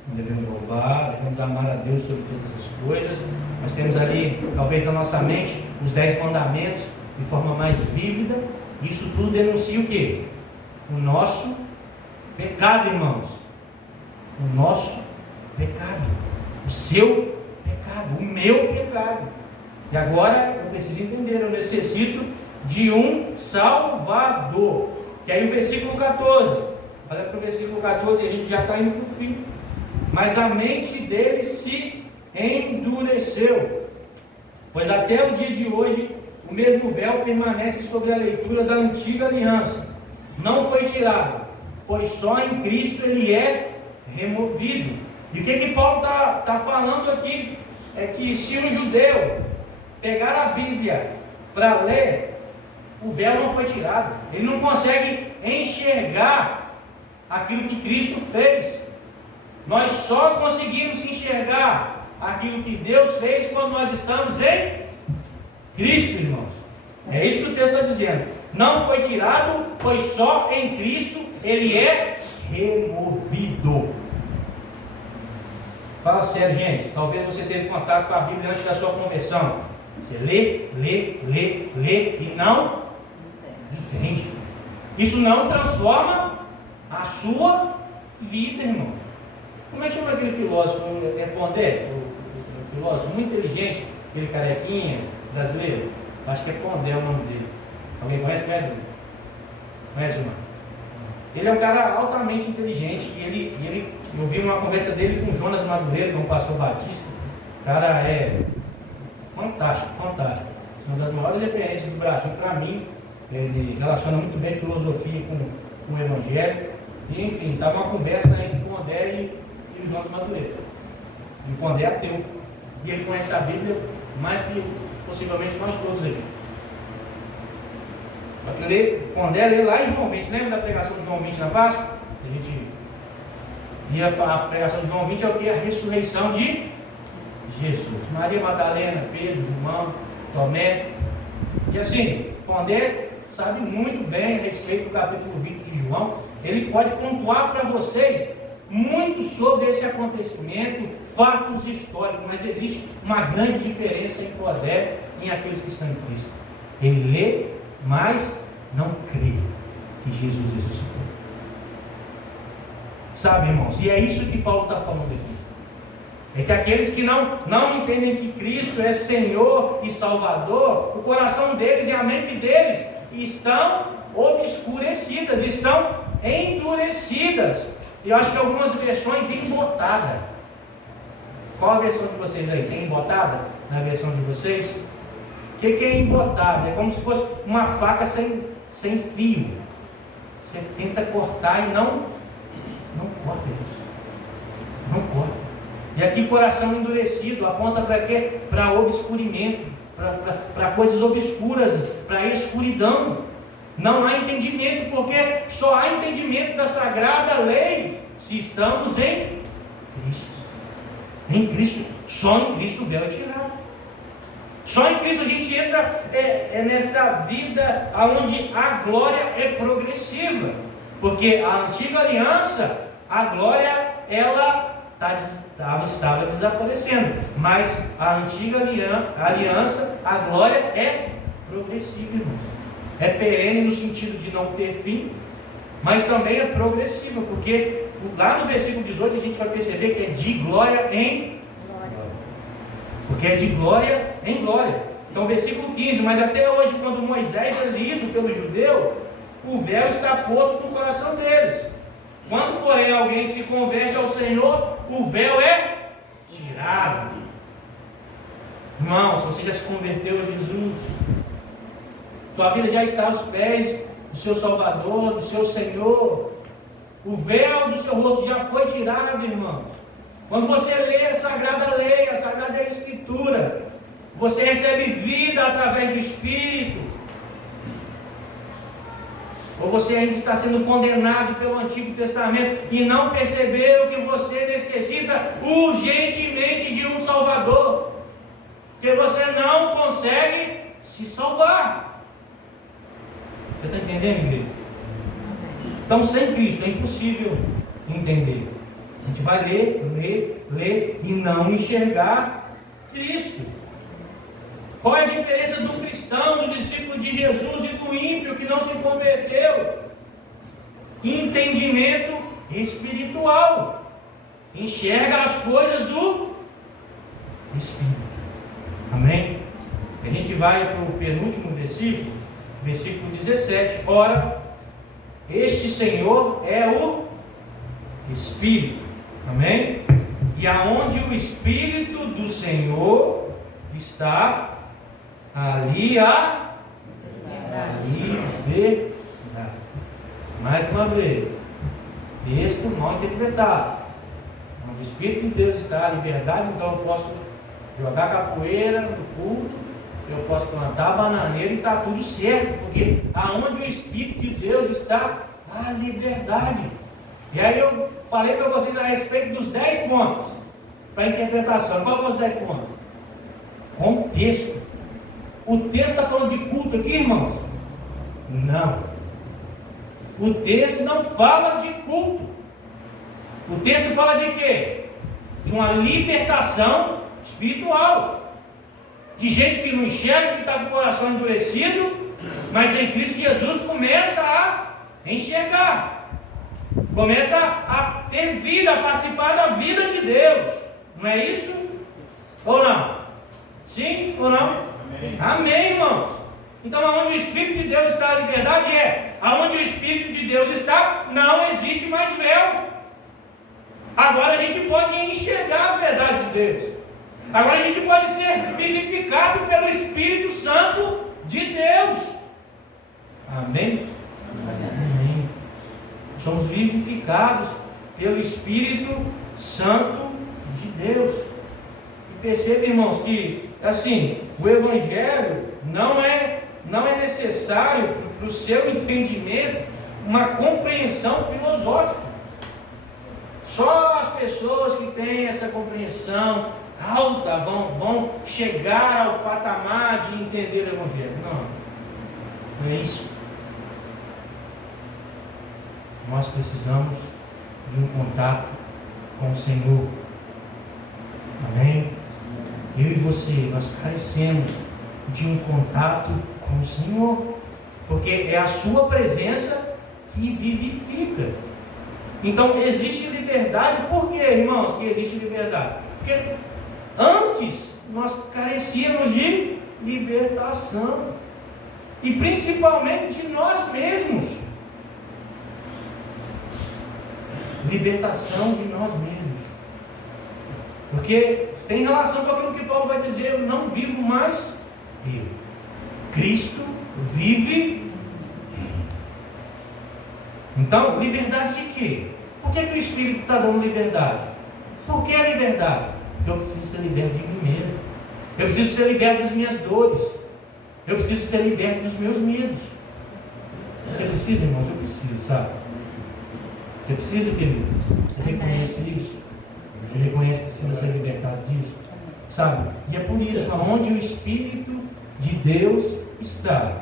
não devemos roubar, devemos amar a Deus sobre todas as coisas. Nós temos ali, talvez na nossa mente, os 10 mandamentos de forma mais vívida. Isso tudo denuncia o quê? O nosso pecado, irmãos. O nosso pecado. O seu pecado. O meu pecado. E agora eu preciso entender, eu necessito de um Salvador. Que aí o versículo 14. Olha para o versículo 14, a gente já está indo para o fim. Mas a mente dele se endureceu, pois até o dia de hoje o mesmo véu permanece sobre a leitura da antiga aliança. Não foi tirado, pois só em Cristo ele é removido. E o que Paulo está falando aqui? É que se um judeu pegar a Bíblia para ler, o véu não foi tirado. Ele não consegue enxergar aquilo que Cristo fez. Nós só conseguimos enxergar aquilo que Deus fez quando nós estamos em Cristo, irmãos. É isso que o texto está dizendo. Não foi tirado, pois só em Cristo ele é removido. Fala sério, gente. Talvez você teve contato com a Bíblia antes da sua conversão. Você lê e não entende. Isso não transforma a sua vida, irmão. Como é que chama aquele filósofo? É Pondé? O filósofo muito inteligente, aquele carequinha brasileiro. Acho que é Pondé o nome dele. Alguém conhece? Conhece, irmão? Ele é um cara altamente inteligente. E eu vi uma conversa dele com Jonas Madureira, que é um pastor batista. O cara é fantástico. Uma das maiores referências do Brasil para mim. Ele relaciona muito bem filosofia com o evangelho. E, enfim, estava uma conversa entre o Pondé e o Jonas Madureira. E o Pondé é ateu. E ele conhece a Bíblia mais que possivelmente nós todos aqui. Pondé lê lá em João 20. Lembra da pregação de João 20 na Páscoa? A gente a pregação de João 20 é o que? A ressurreição de Jesus. Maria Madalena, Pedro, João, Tomé. E assim, Pondé sabe muito bem a respeito do capítulo 20 de João. Ele pode pontuar para vocês muito sobre esse acontecimento, fatos históricos, mas existe uma grande diferença em Pondé e em aqueles que estão em Cristo. Ele lê, mas não crê que Jesus ressuscitou. Sabe, irmãos? E é isso que Paulo está falando aqui. É que aqueles que não entendem que Cristo é Senhor e Salvador, o coração deles e a mente deles estão obscurecidas, estão endurecidas. E eu acho que algumas versões embotada. Qual a versão de vocês aí? Tem embotada na versão de vocês? O que é embotada? É como se fosse uma faca sem fio. Você tenta cortar e não corta isso. Não corta. E aqui coração endurecido aponta para quê? Para obscurimento, para coisas obscuras, para escuridão. Não há entendimento, porque só há entendimento da sagrada lei se estamos em Cristo. Em Cristo, só em Cristo o véu é tirado. Só em Cristo a gente entra nessa vida onde a glória é progressiva. Porque a antiga aliança, a glória, ela estava desaparecendo. Mas a antiga aliança, a glória é progressiva, irmãos. É perene no sentido de não ter fim, mas também é progressiva, porque lá no versículo 18 a gente vai perceber que é de glória em glória. Porque é de glória em glória. Então versículo 15, mas até hoje, quando Moisés é lido pelo judeu, o véu está posto no coração deles. Quando, porém, alguém se converte ao Senhor, o véu é tirado. Irmão, se você já se converteu a Jesus, sua vida já está aos pés do seu Salvador, do seu Senhor, o véu do seu rosto já foi tirado, irmão. Quando você lê a Sagrada Lei, a Sagrada Escritura, você recebe vida através do Espírito. Ou você ainda está sendo condenado pelo Antigo Testamento e não perceberam que você necessita urgentemente de um Salvador, porque você não consegue se salvar. Você está entendendo, igreja? Então, sem Cristo é impossível entender. A gente vai ler e não enxergar Cristo. Qual é a diferença do cristão, do discípulo de Jesus e do ímpio que não se converteu? Entendimento espiritual. Enxerga as coisas do Espírito. Amém? A gente vai para o penúltimo versículo, versículo 17. Ora, este Senhor é o Espírito. Amém? E aonde o Espírito do Senhor está, ali a liberdade. Mais uma vez, texto mal interpretado. Onde o Espírito de Deus está, a liberdade, então eu posso jogar capoeira no culto, eu posso plantar bananeira e está tudo certo, porque aonde o Espírito de Deus está, a liberdade. E aí eu falei para vocês a respeito dos 10 pontos para a interpretação. Qual são os 10 pontos? Contexto. O texto está falando de culto aqui, irmãos? Não. O texto não fala de culto. O texto fala de quê? De uma libertação espiritual. De gente que não enxerga, que está com o coração endurecido, mas em Cristo Jesus começa a enxergar. Começa a ter vida, a participar da vida de Deus. Não é isso? Ou não? Sim ou não? Sim. Amém, irmãos? Então, aonde o Espírito de Deus está, a liberdade aonde o Espírito de Deus está, não existe mais véu. Agora a gente pode enxergar as verdades de Deus. Agora a gente pode ser vivificado pelo Espírito Santo de Deus. Amém? Amém. Somos vivificados pelo Espírito Santo de Deus. E perceba, irmãos, que assim, o Evangelho não é necessário para o seu entendimento uma compreensão filosófica. Só as pessoas que têm essa compreensão alta vão chegar ao patamar de entender o Evangelho. Não é isso. Nós precisamos de um contato com o Senhor. Amém? Eu e você, nós carecemos de um contato com o Senhor, porque é a sua presença que vivifica. Então existe liberdade. Por que, irmãos, que existe liberdade? Porque antes nós carecíamos de libertação, e principalmente de nós mesmos. Libertação de nós mesmos. Porque tem relação com aquilo que Paulo vai dizer: eu não vivo mais eu, Cristo vive. Então, liberdade de quê? Por que o Espírito está dando liberdade? Por que a liberdade? Porque eu preciso ser liberto de mim mesmo. Eu preciso ser liberto das minhas dores. Eu preciso ser liberto dos meus medos. Você precisa, irmãos? Eu preciso, sabe? Você precisa, querido? Você reconhece isso? Você reconhece que precisa ser libertado disso? sabe? E é por isso, onde o Espírito de Deus está,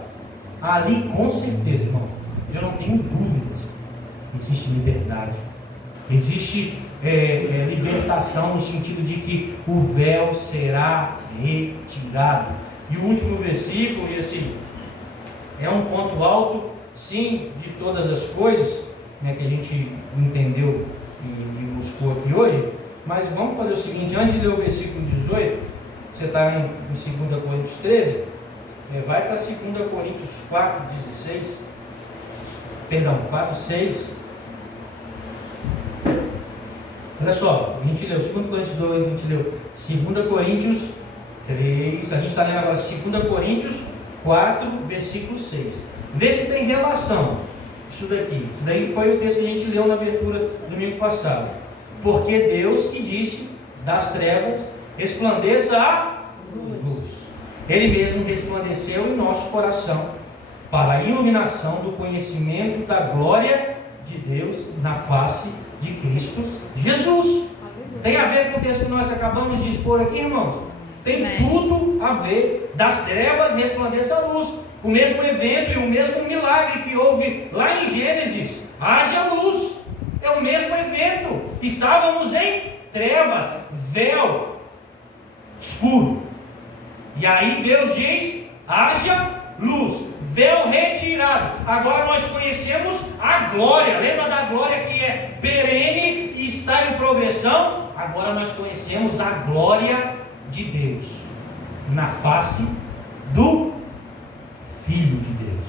ali com certeza, irmão, eu não tenho dúvidas, existe liberdade, existe libertação, no sentido de que o véu será retirado. E o último versículo, e assim, é um ponto alto, sim, de todas as coisas, né, que a gente entendeu e buscou aqui hoje. Mas vamos fazer o seguinte, antes de ler o versículo 18, você está em 2 Coríntios 13, vai para 2 Coríntios 4, 16, perdão, 4, 6. Olha só, a gente leu 2 Coríntios 2, a gente leu 2 Coríntios 3, a gente está lendo agora 2 Coríntios 4, versículo 6. Vê se tem relação isso daqui. Isso daí foi o texto que a gente leu na abertura do domingo passado. Porque Deus que disse, das trevas resplandeça a luz. Ele mesmo resplandeceu em nosso coração para a iluminação do conhecimento da glória de Deus na face de Cristo Jesus. Tem a ver com o texto que nós acabamos de expor aqui, irmãos? Tem tudo a ver. Das trevas resplandeça a luz. O mesmo evento e o mesmo milagre que houve lá em Gênesis. Haja luz. É o mesmo evento. Estávamos em trevas, véu escuro. E aí Deus diz: haja luz, véu retirado. Agora nós conhecemos a glória. Lembra da glória que é perene e está em progressão? Agora nós conhecemos a glória de Deus na face do Filho de Deus.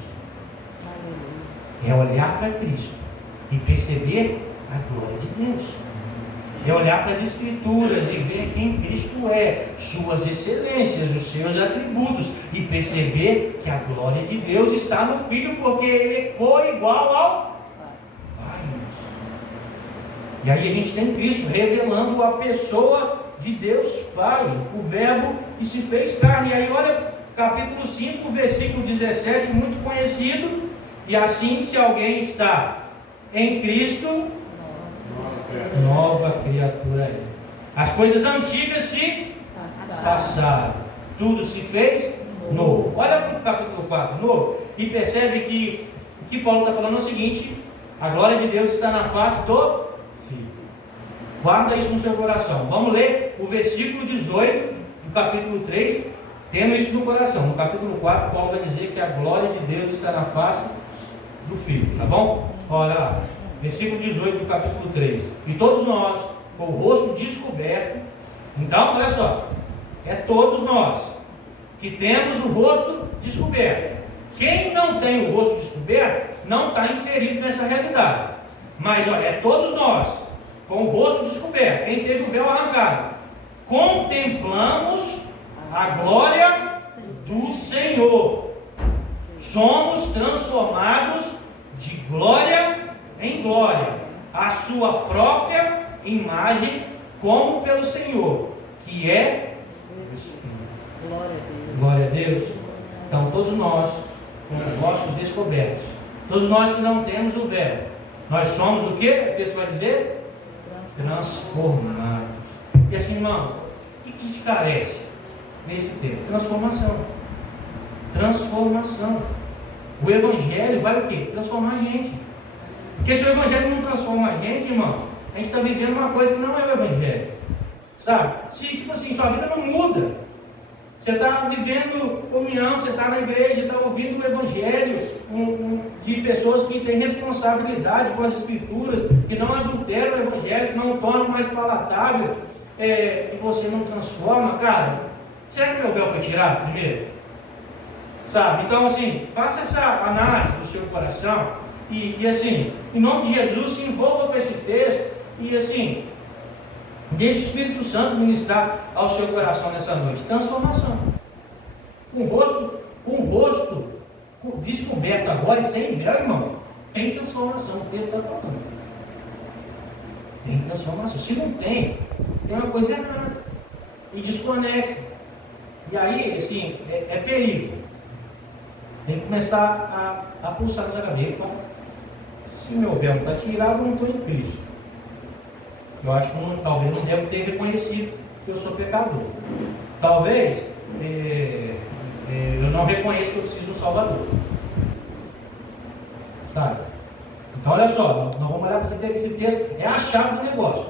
É olhar para Cristo e perceber a glória de Deus. É olhar para as Escrituras e ver quem Cristo é, suas excelências, os seus atributos, e perceber que a glória de Deus está no Filho, porque ele é co-igual ao Pai. E aí a gente tem Cristo revelando a pessoa de Deus Pai, o Verbo que se fez carne. E aí olha, capítulo 5, versículo 17, muito conhecido. E assim, se alguém está em Cristo, nova criatura é. As coisas antigas se passaram, tudo se fez novo. Olha para o capítulo 4, novo, e percebe que o que Paulo está falando é o seguinte: a glória de Deus está na face do Filho. Guarda isso no seu coração. Vamos ler o versículo 18 do capítulo 3, tendo isso no coração. No capítulo 4, Paulo vai dizer que a glória de Deus está na face do Filho, tá bom? Olha lá, versículo 18 do capítulo 3. E todos nós, com o rosto descoberto. Então, olha só, é todos nós que temos o rosto descoberto. Quem não tem o rosto descoberto não está inserido nessa realidade. Mas olha, é todos nós com o rosto descoberto. Quem teve o véu arrancado, contemplamos a glória do Senhor. Somos transformados de glória em glória, a sua própria imagem, como pelo Senhor, que é glória a Deus. Então todos nós, com os rostos descobertos, todos nós que não temos o véu, nós somos o que? O texto vai dizer? Transformados. E assim, irmãos, o que a gente carece nesse tempo? Transformação. Transformação. O Evangelho vai o quê? Transformar a gente. Porque se o Evangelho não transforma a gente, irmãos, a gente está vivendo uma coisa que não é o Evangelho. Sabe? Se, tipo assim, sua vida não muda. Você está vivendo comunhão, você está na igreja, está ouvindo o Evangelho de pessoas que têm responsabilidade com as Escrituras, que não adulteram o Evangelho, que não tornam mais palatável, e você não transforma, cara. Será que meu véu foi tirado primeiro? Sabe? Então, assim, faça essa análise do seu coração e assim, em nome de Jesus, se envolva com esse texto e, assim, deixe o Espírito Santo ministrar ao seu coração nessa noite. Transformação. Com o rosto descoberto agora e sem véu, irmão, tem transformação. O texto está falando. Tem transformação. Se não tem uma coisa errada. E desconexa. E aí, assim, é perigo. Tem que começar a pulsar na cabeça. Se meu véu não está tirado, eu não estou em Cristo. Eu acho que talvez não devo ter reconhecido que eu sou pecador. Talvez eu não reconheça que eu preciso de um Salvador. Sabe? Então olha só, nós vamos olhar para esse texto, é a chave do negócio.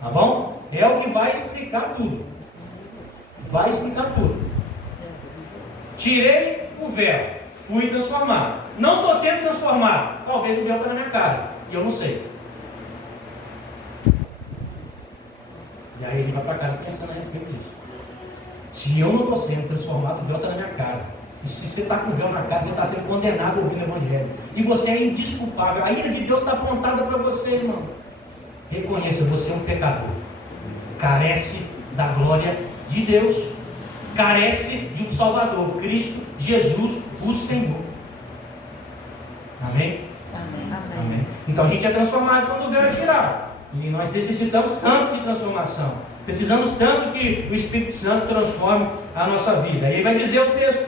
Tá bom? É o que vai explicar tudo. Vai explicar tudo. Tirei o véu, fui transformado. Não estou sendo transformado. Talvez o véu está na minha cara. E eu não sei. E aí ele vai para casa pensando a respeito disso. Se eu não estou sendo transformado, o véu está na minha cara. E se você está com o véu na cara, você está sendo condenado a ouvir o Evangelho. E você é indesculpável. A ira de Deus está apontada para você, irmão. Reconheça, você é um pecador. Carece da glória de Deus. Carece de um Salvador, Cristo Jesus, o Senhor. Amém? Amém. Amém. Então a gente é transformado quando o véu é tirado. E nós necessitamos tanto de transformação. Precisamos tanto que o Espírito Santo transforme a nossa vida. Aí vai dizer o texto,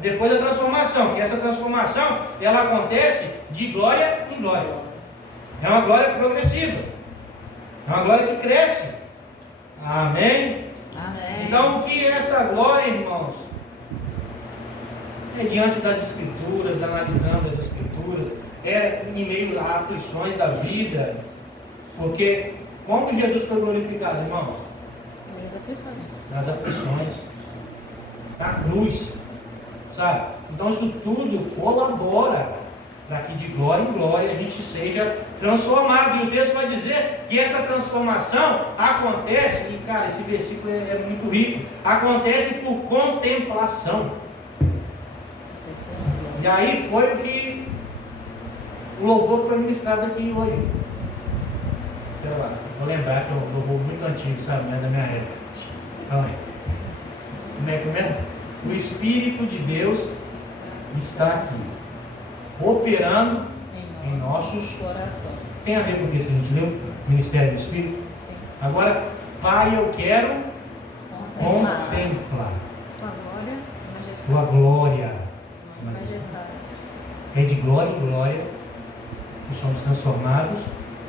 depois da transformação, que essa transformação, ela acontece de glória em glória. É uma glória progressiva. É uma glória que cresce. Amém? Amém. Então, o que é essa glória, irmãos? É diante das Escrituras, analisando as Escrituras, é em meio a aflições da vida. Porque, como Jesus foi glorificado, irmãos? Nas aflições. Nas aflições. Na cruz. Sabe? Então, isso tudo colabora para que de glória em glória a gente seja transformado. E o texto vai dizer que essa transformação acontece, e cara, esse versículo é muito rico, acontece por contemplação. E aí foi o que o louvor que foi ministrado aqui hoje. Espera lá, vou lembrar que é um louvor muito antigo, sabe? Não é da minha época. Calma aí. Como é que começa? O Espírito de Deus está aqui, operando em nossos corações. Tem a ver com o que a gente leu? Ministério do Espírito? Sim. Agora, Pai, eu quero contemplar Tua glória, majestade. Tua glória. Majestade. É de glória em glória que somos transformados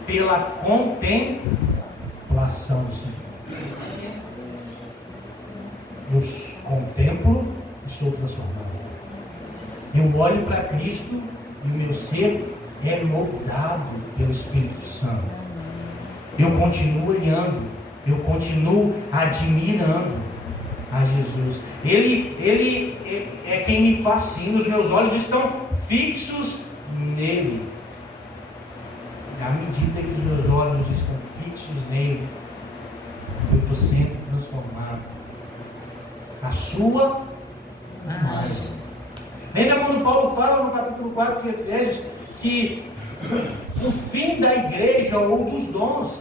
pela contemplação do Senhor. Eu contemplo e sou transformado. Eu olho para Cristo e o meu ser é moldado pelo Espírito Santo. Eu continuo olhando, eu continuo admirando a Jesus. Ele é quem me fascina, os meus olhos estão fixos nele. E à medida que os meus olhos estão fixos nele, eu estou sendo transformado. A sua imagem. Lembra quando Paulo fala no capítulo 4 de Efésios que o fim da igreja ou dos dons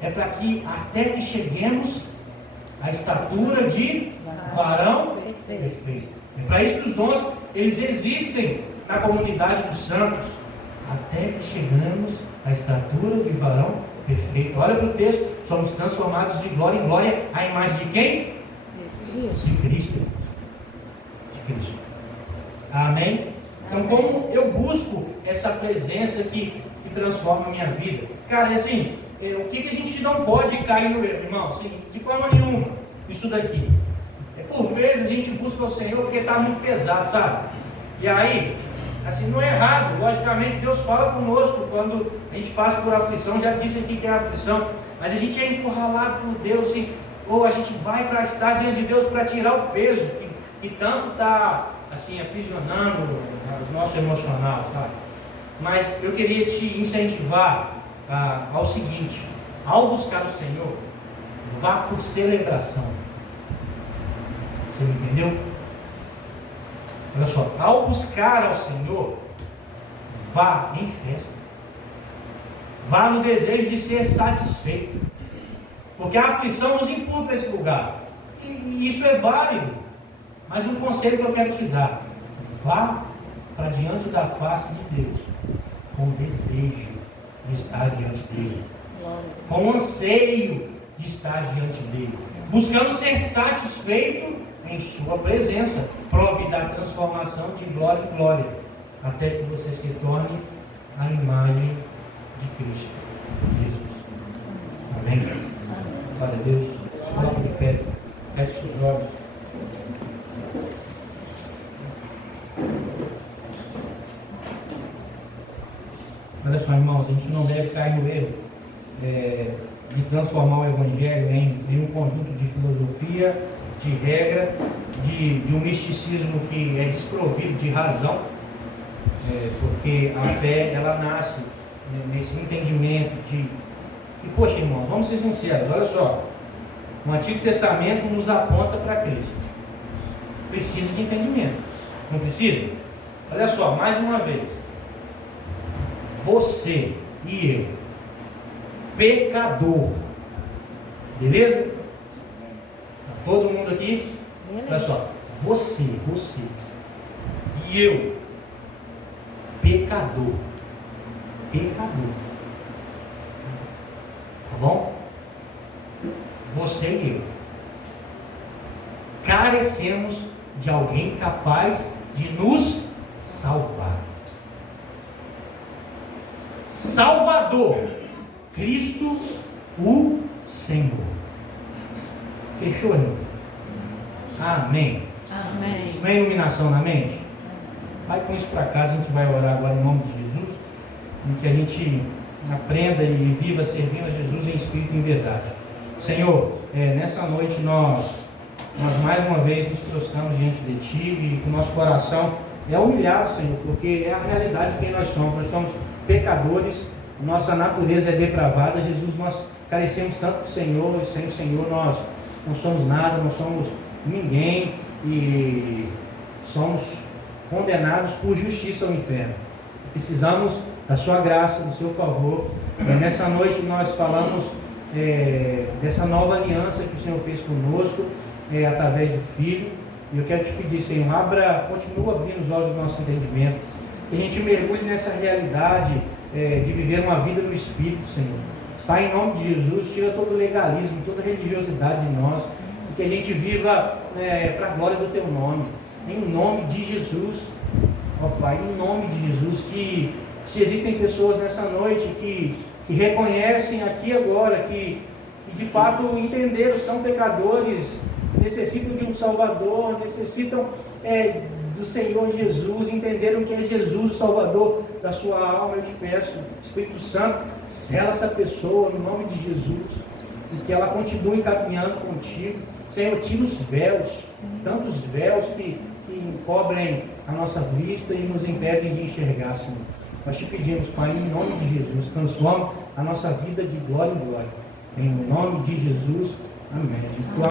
é para que até que cheguemos à estatura de varão perfeito. É para isso que os dons eles existem na comunidade dos santos, até que chegamos à estatura de varão perfeito. Olha para o texto, somos transformados de glória em glória à imagem de quem? De Cristo. De Cristo. Amém? Então, como eu busco essa presença que transforma a minha vida? Cara, assim, o que a gente não pode cair no erro, irmão? Assim, de forma nenhuma, isso daqui. Por vezes a gente busca o Senhor porque está muito pesado, sabe? E aí, assim, não é errado. Logicamente, Deus fala conosco quando a gente passa por aflição. Já disse aqui que é aflição. Mas a gente é encurralado por Deus, assim, ou a gente vai para estar diante de Deus para tirar o peso que tanto está assim, aprisionando o nosso emocional, sabe? Mas eu queria te incentivar ao seguinte: ao buscar o Senhor, vá por celebração. Você me entendeu? Olha só, ao buscar ao Senhor, vá em festa. Vá no desejo de ser satisfeito. Porque a aflição nos empurra para esse lugar. E isso é válido. Mas um conselho que eu quero te dar: vá para diante da face de Deus com desejo de estar diante dele, com anseio de estar diante dele, buscando ser satisfeito em sua presença. Prove da transformação de glória em glória, até que você se torne a imagem de Cristo Jesus. Amém? Glória a Deus. Olha só, irmãos, a gente não deve cair no erro de transformar o Evangelho em um conjunto de filosofia, de regra, de um misticismo que é desprovido de razão, porque a fé, ela nasce nesse entendimento e, poxa, irmãos, vamos ser sinceros, olha só, o Antigo Testamento nos aponta para Cristo. Precisa de entendimento, não precisa? Olha só, mais uma vez, você e eu, pecador, beleza? Tá todo mundo aqui? Beleza. Olha só, vocês e eu, pecador, tá bom? Você e eu carecemos de alguém capaz de nos salvar. Salvador, Cristo o Senhor. Fechou, irmão? Amém. Amém. Não é iluminação na mente? Vai com isso para casa, a gente vai orar agora em nome de Jesus, e que a gente aprenda e viva servindo a Jesus em espírito e em verdade. Senhor, nessa noite nós mais uma vez nos prostramos diante de Ti e o nosso coração é humilhado, Senhor, porque é a realidade de quem nós somos pecadores, nossa natureza é depravada. Jesus, nós carecemos tanto do Senhor, e sem o Senhor nós não somos nada, não somos ninguém e somos condenados por justiça ao inferno. Precisamos da Sua graça, do Seu favor. Nessa noite nós falamos dessa nova aliança que o Senhor fez conosco, através do Filho. E eu quero te pedir, Senhor, continua abrindo os olhos do nosso entendimento, que a gente mergulhe nessa realidade de viver uma vida no Espírito, Senhor. Pai, em nome de Jesus, tira todo legalismo, toda religiosidade de nós, e que a gente viva para a glória do Teu nome, em nome de Jesus. Ó Pai, em nome de Jesus, que se existem pessoas nessa noite que reconhecem aqui agora, que de fato entenderam, são pecadores, necessitam de um Salvador, necessitam do Senhor Jesus, entenderam que é Jesus o Salvador da sua alma. Eu te peço, Espírito Santo, sela essa pessoa no nome de Jesus, e que ela continue caminhando contigo. Senhor, tira os véus, tantos véus que encobrem a nossa vista e nos impedem de enxergar, Senhor. Nós te pedimos, Pai, em nome de Jesus, transforma a nossa vida de glória em glória. Em nome de Jesus, amém.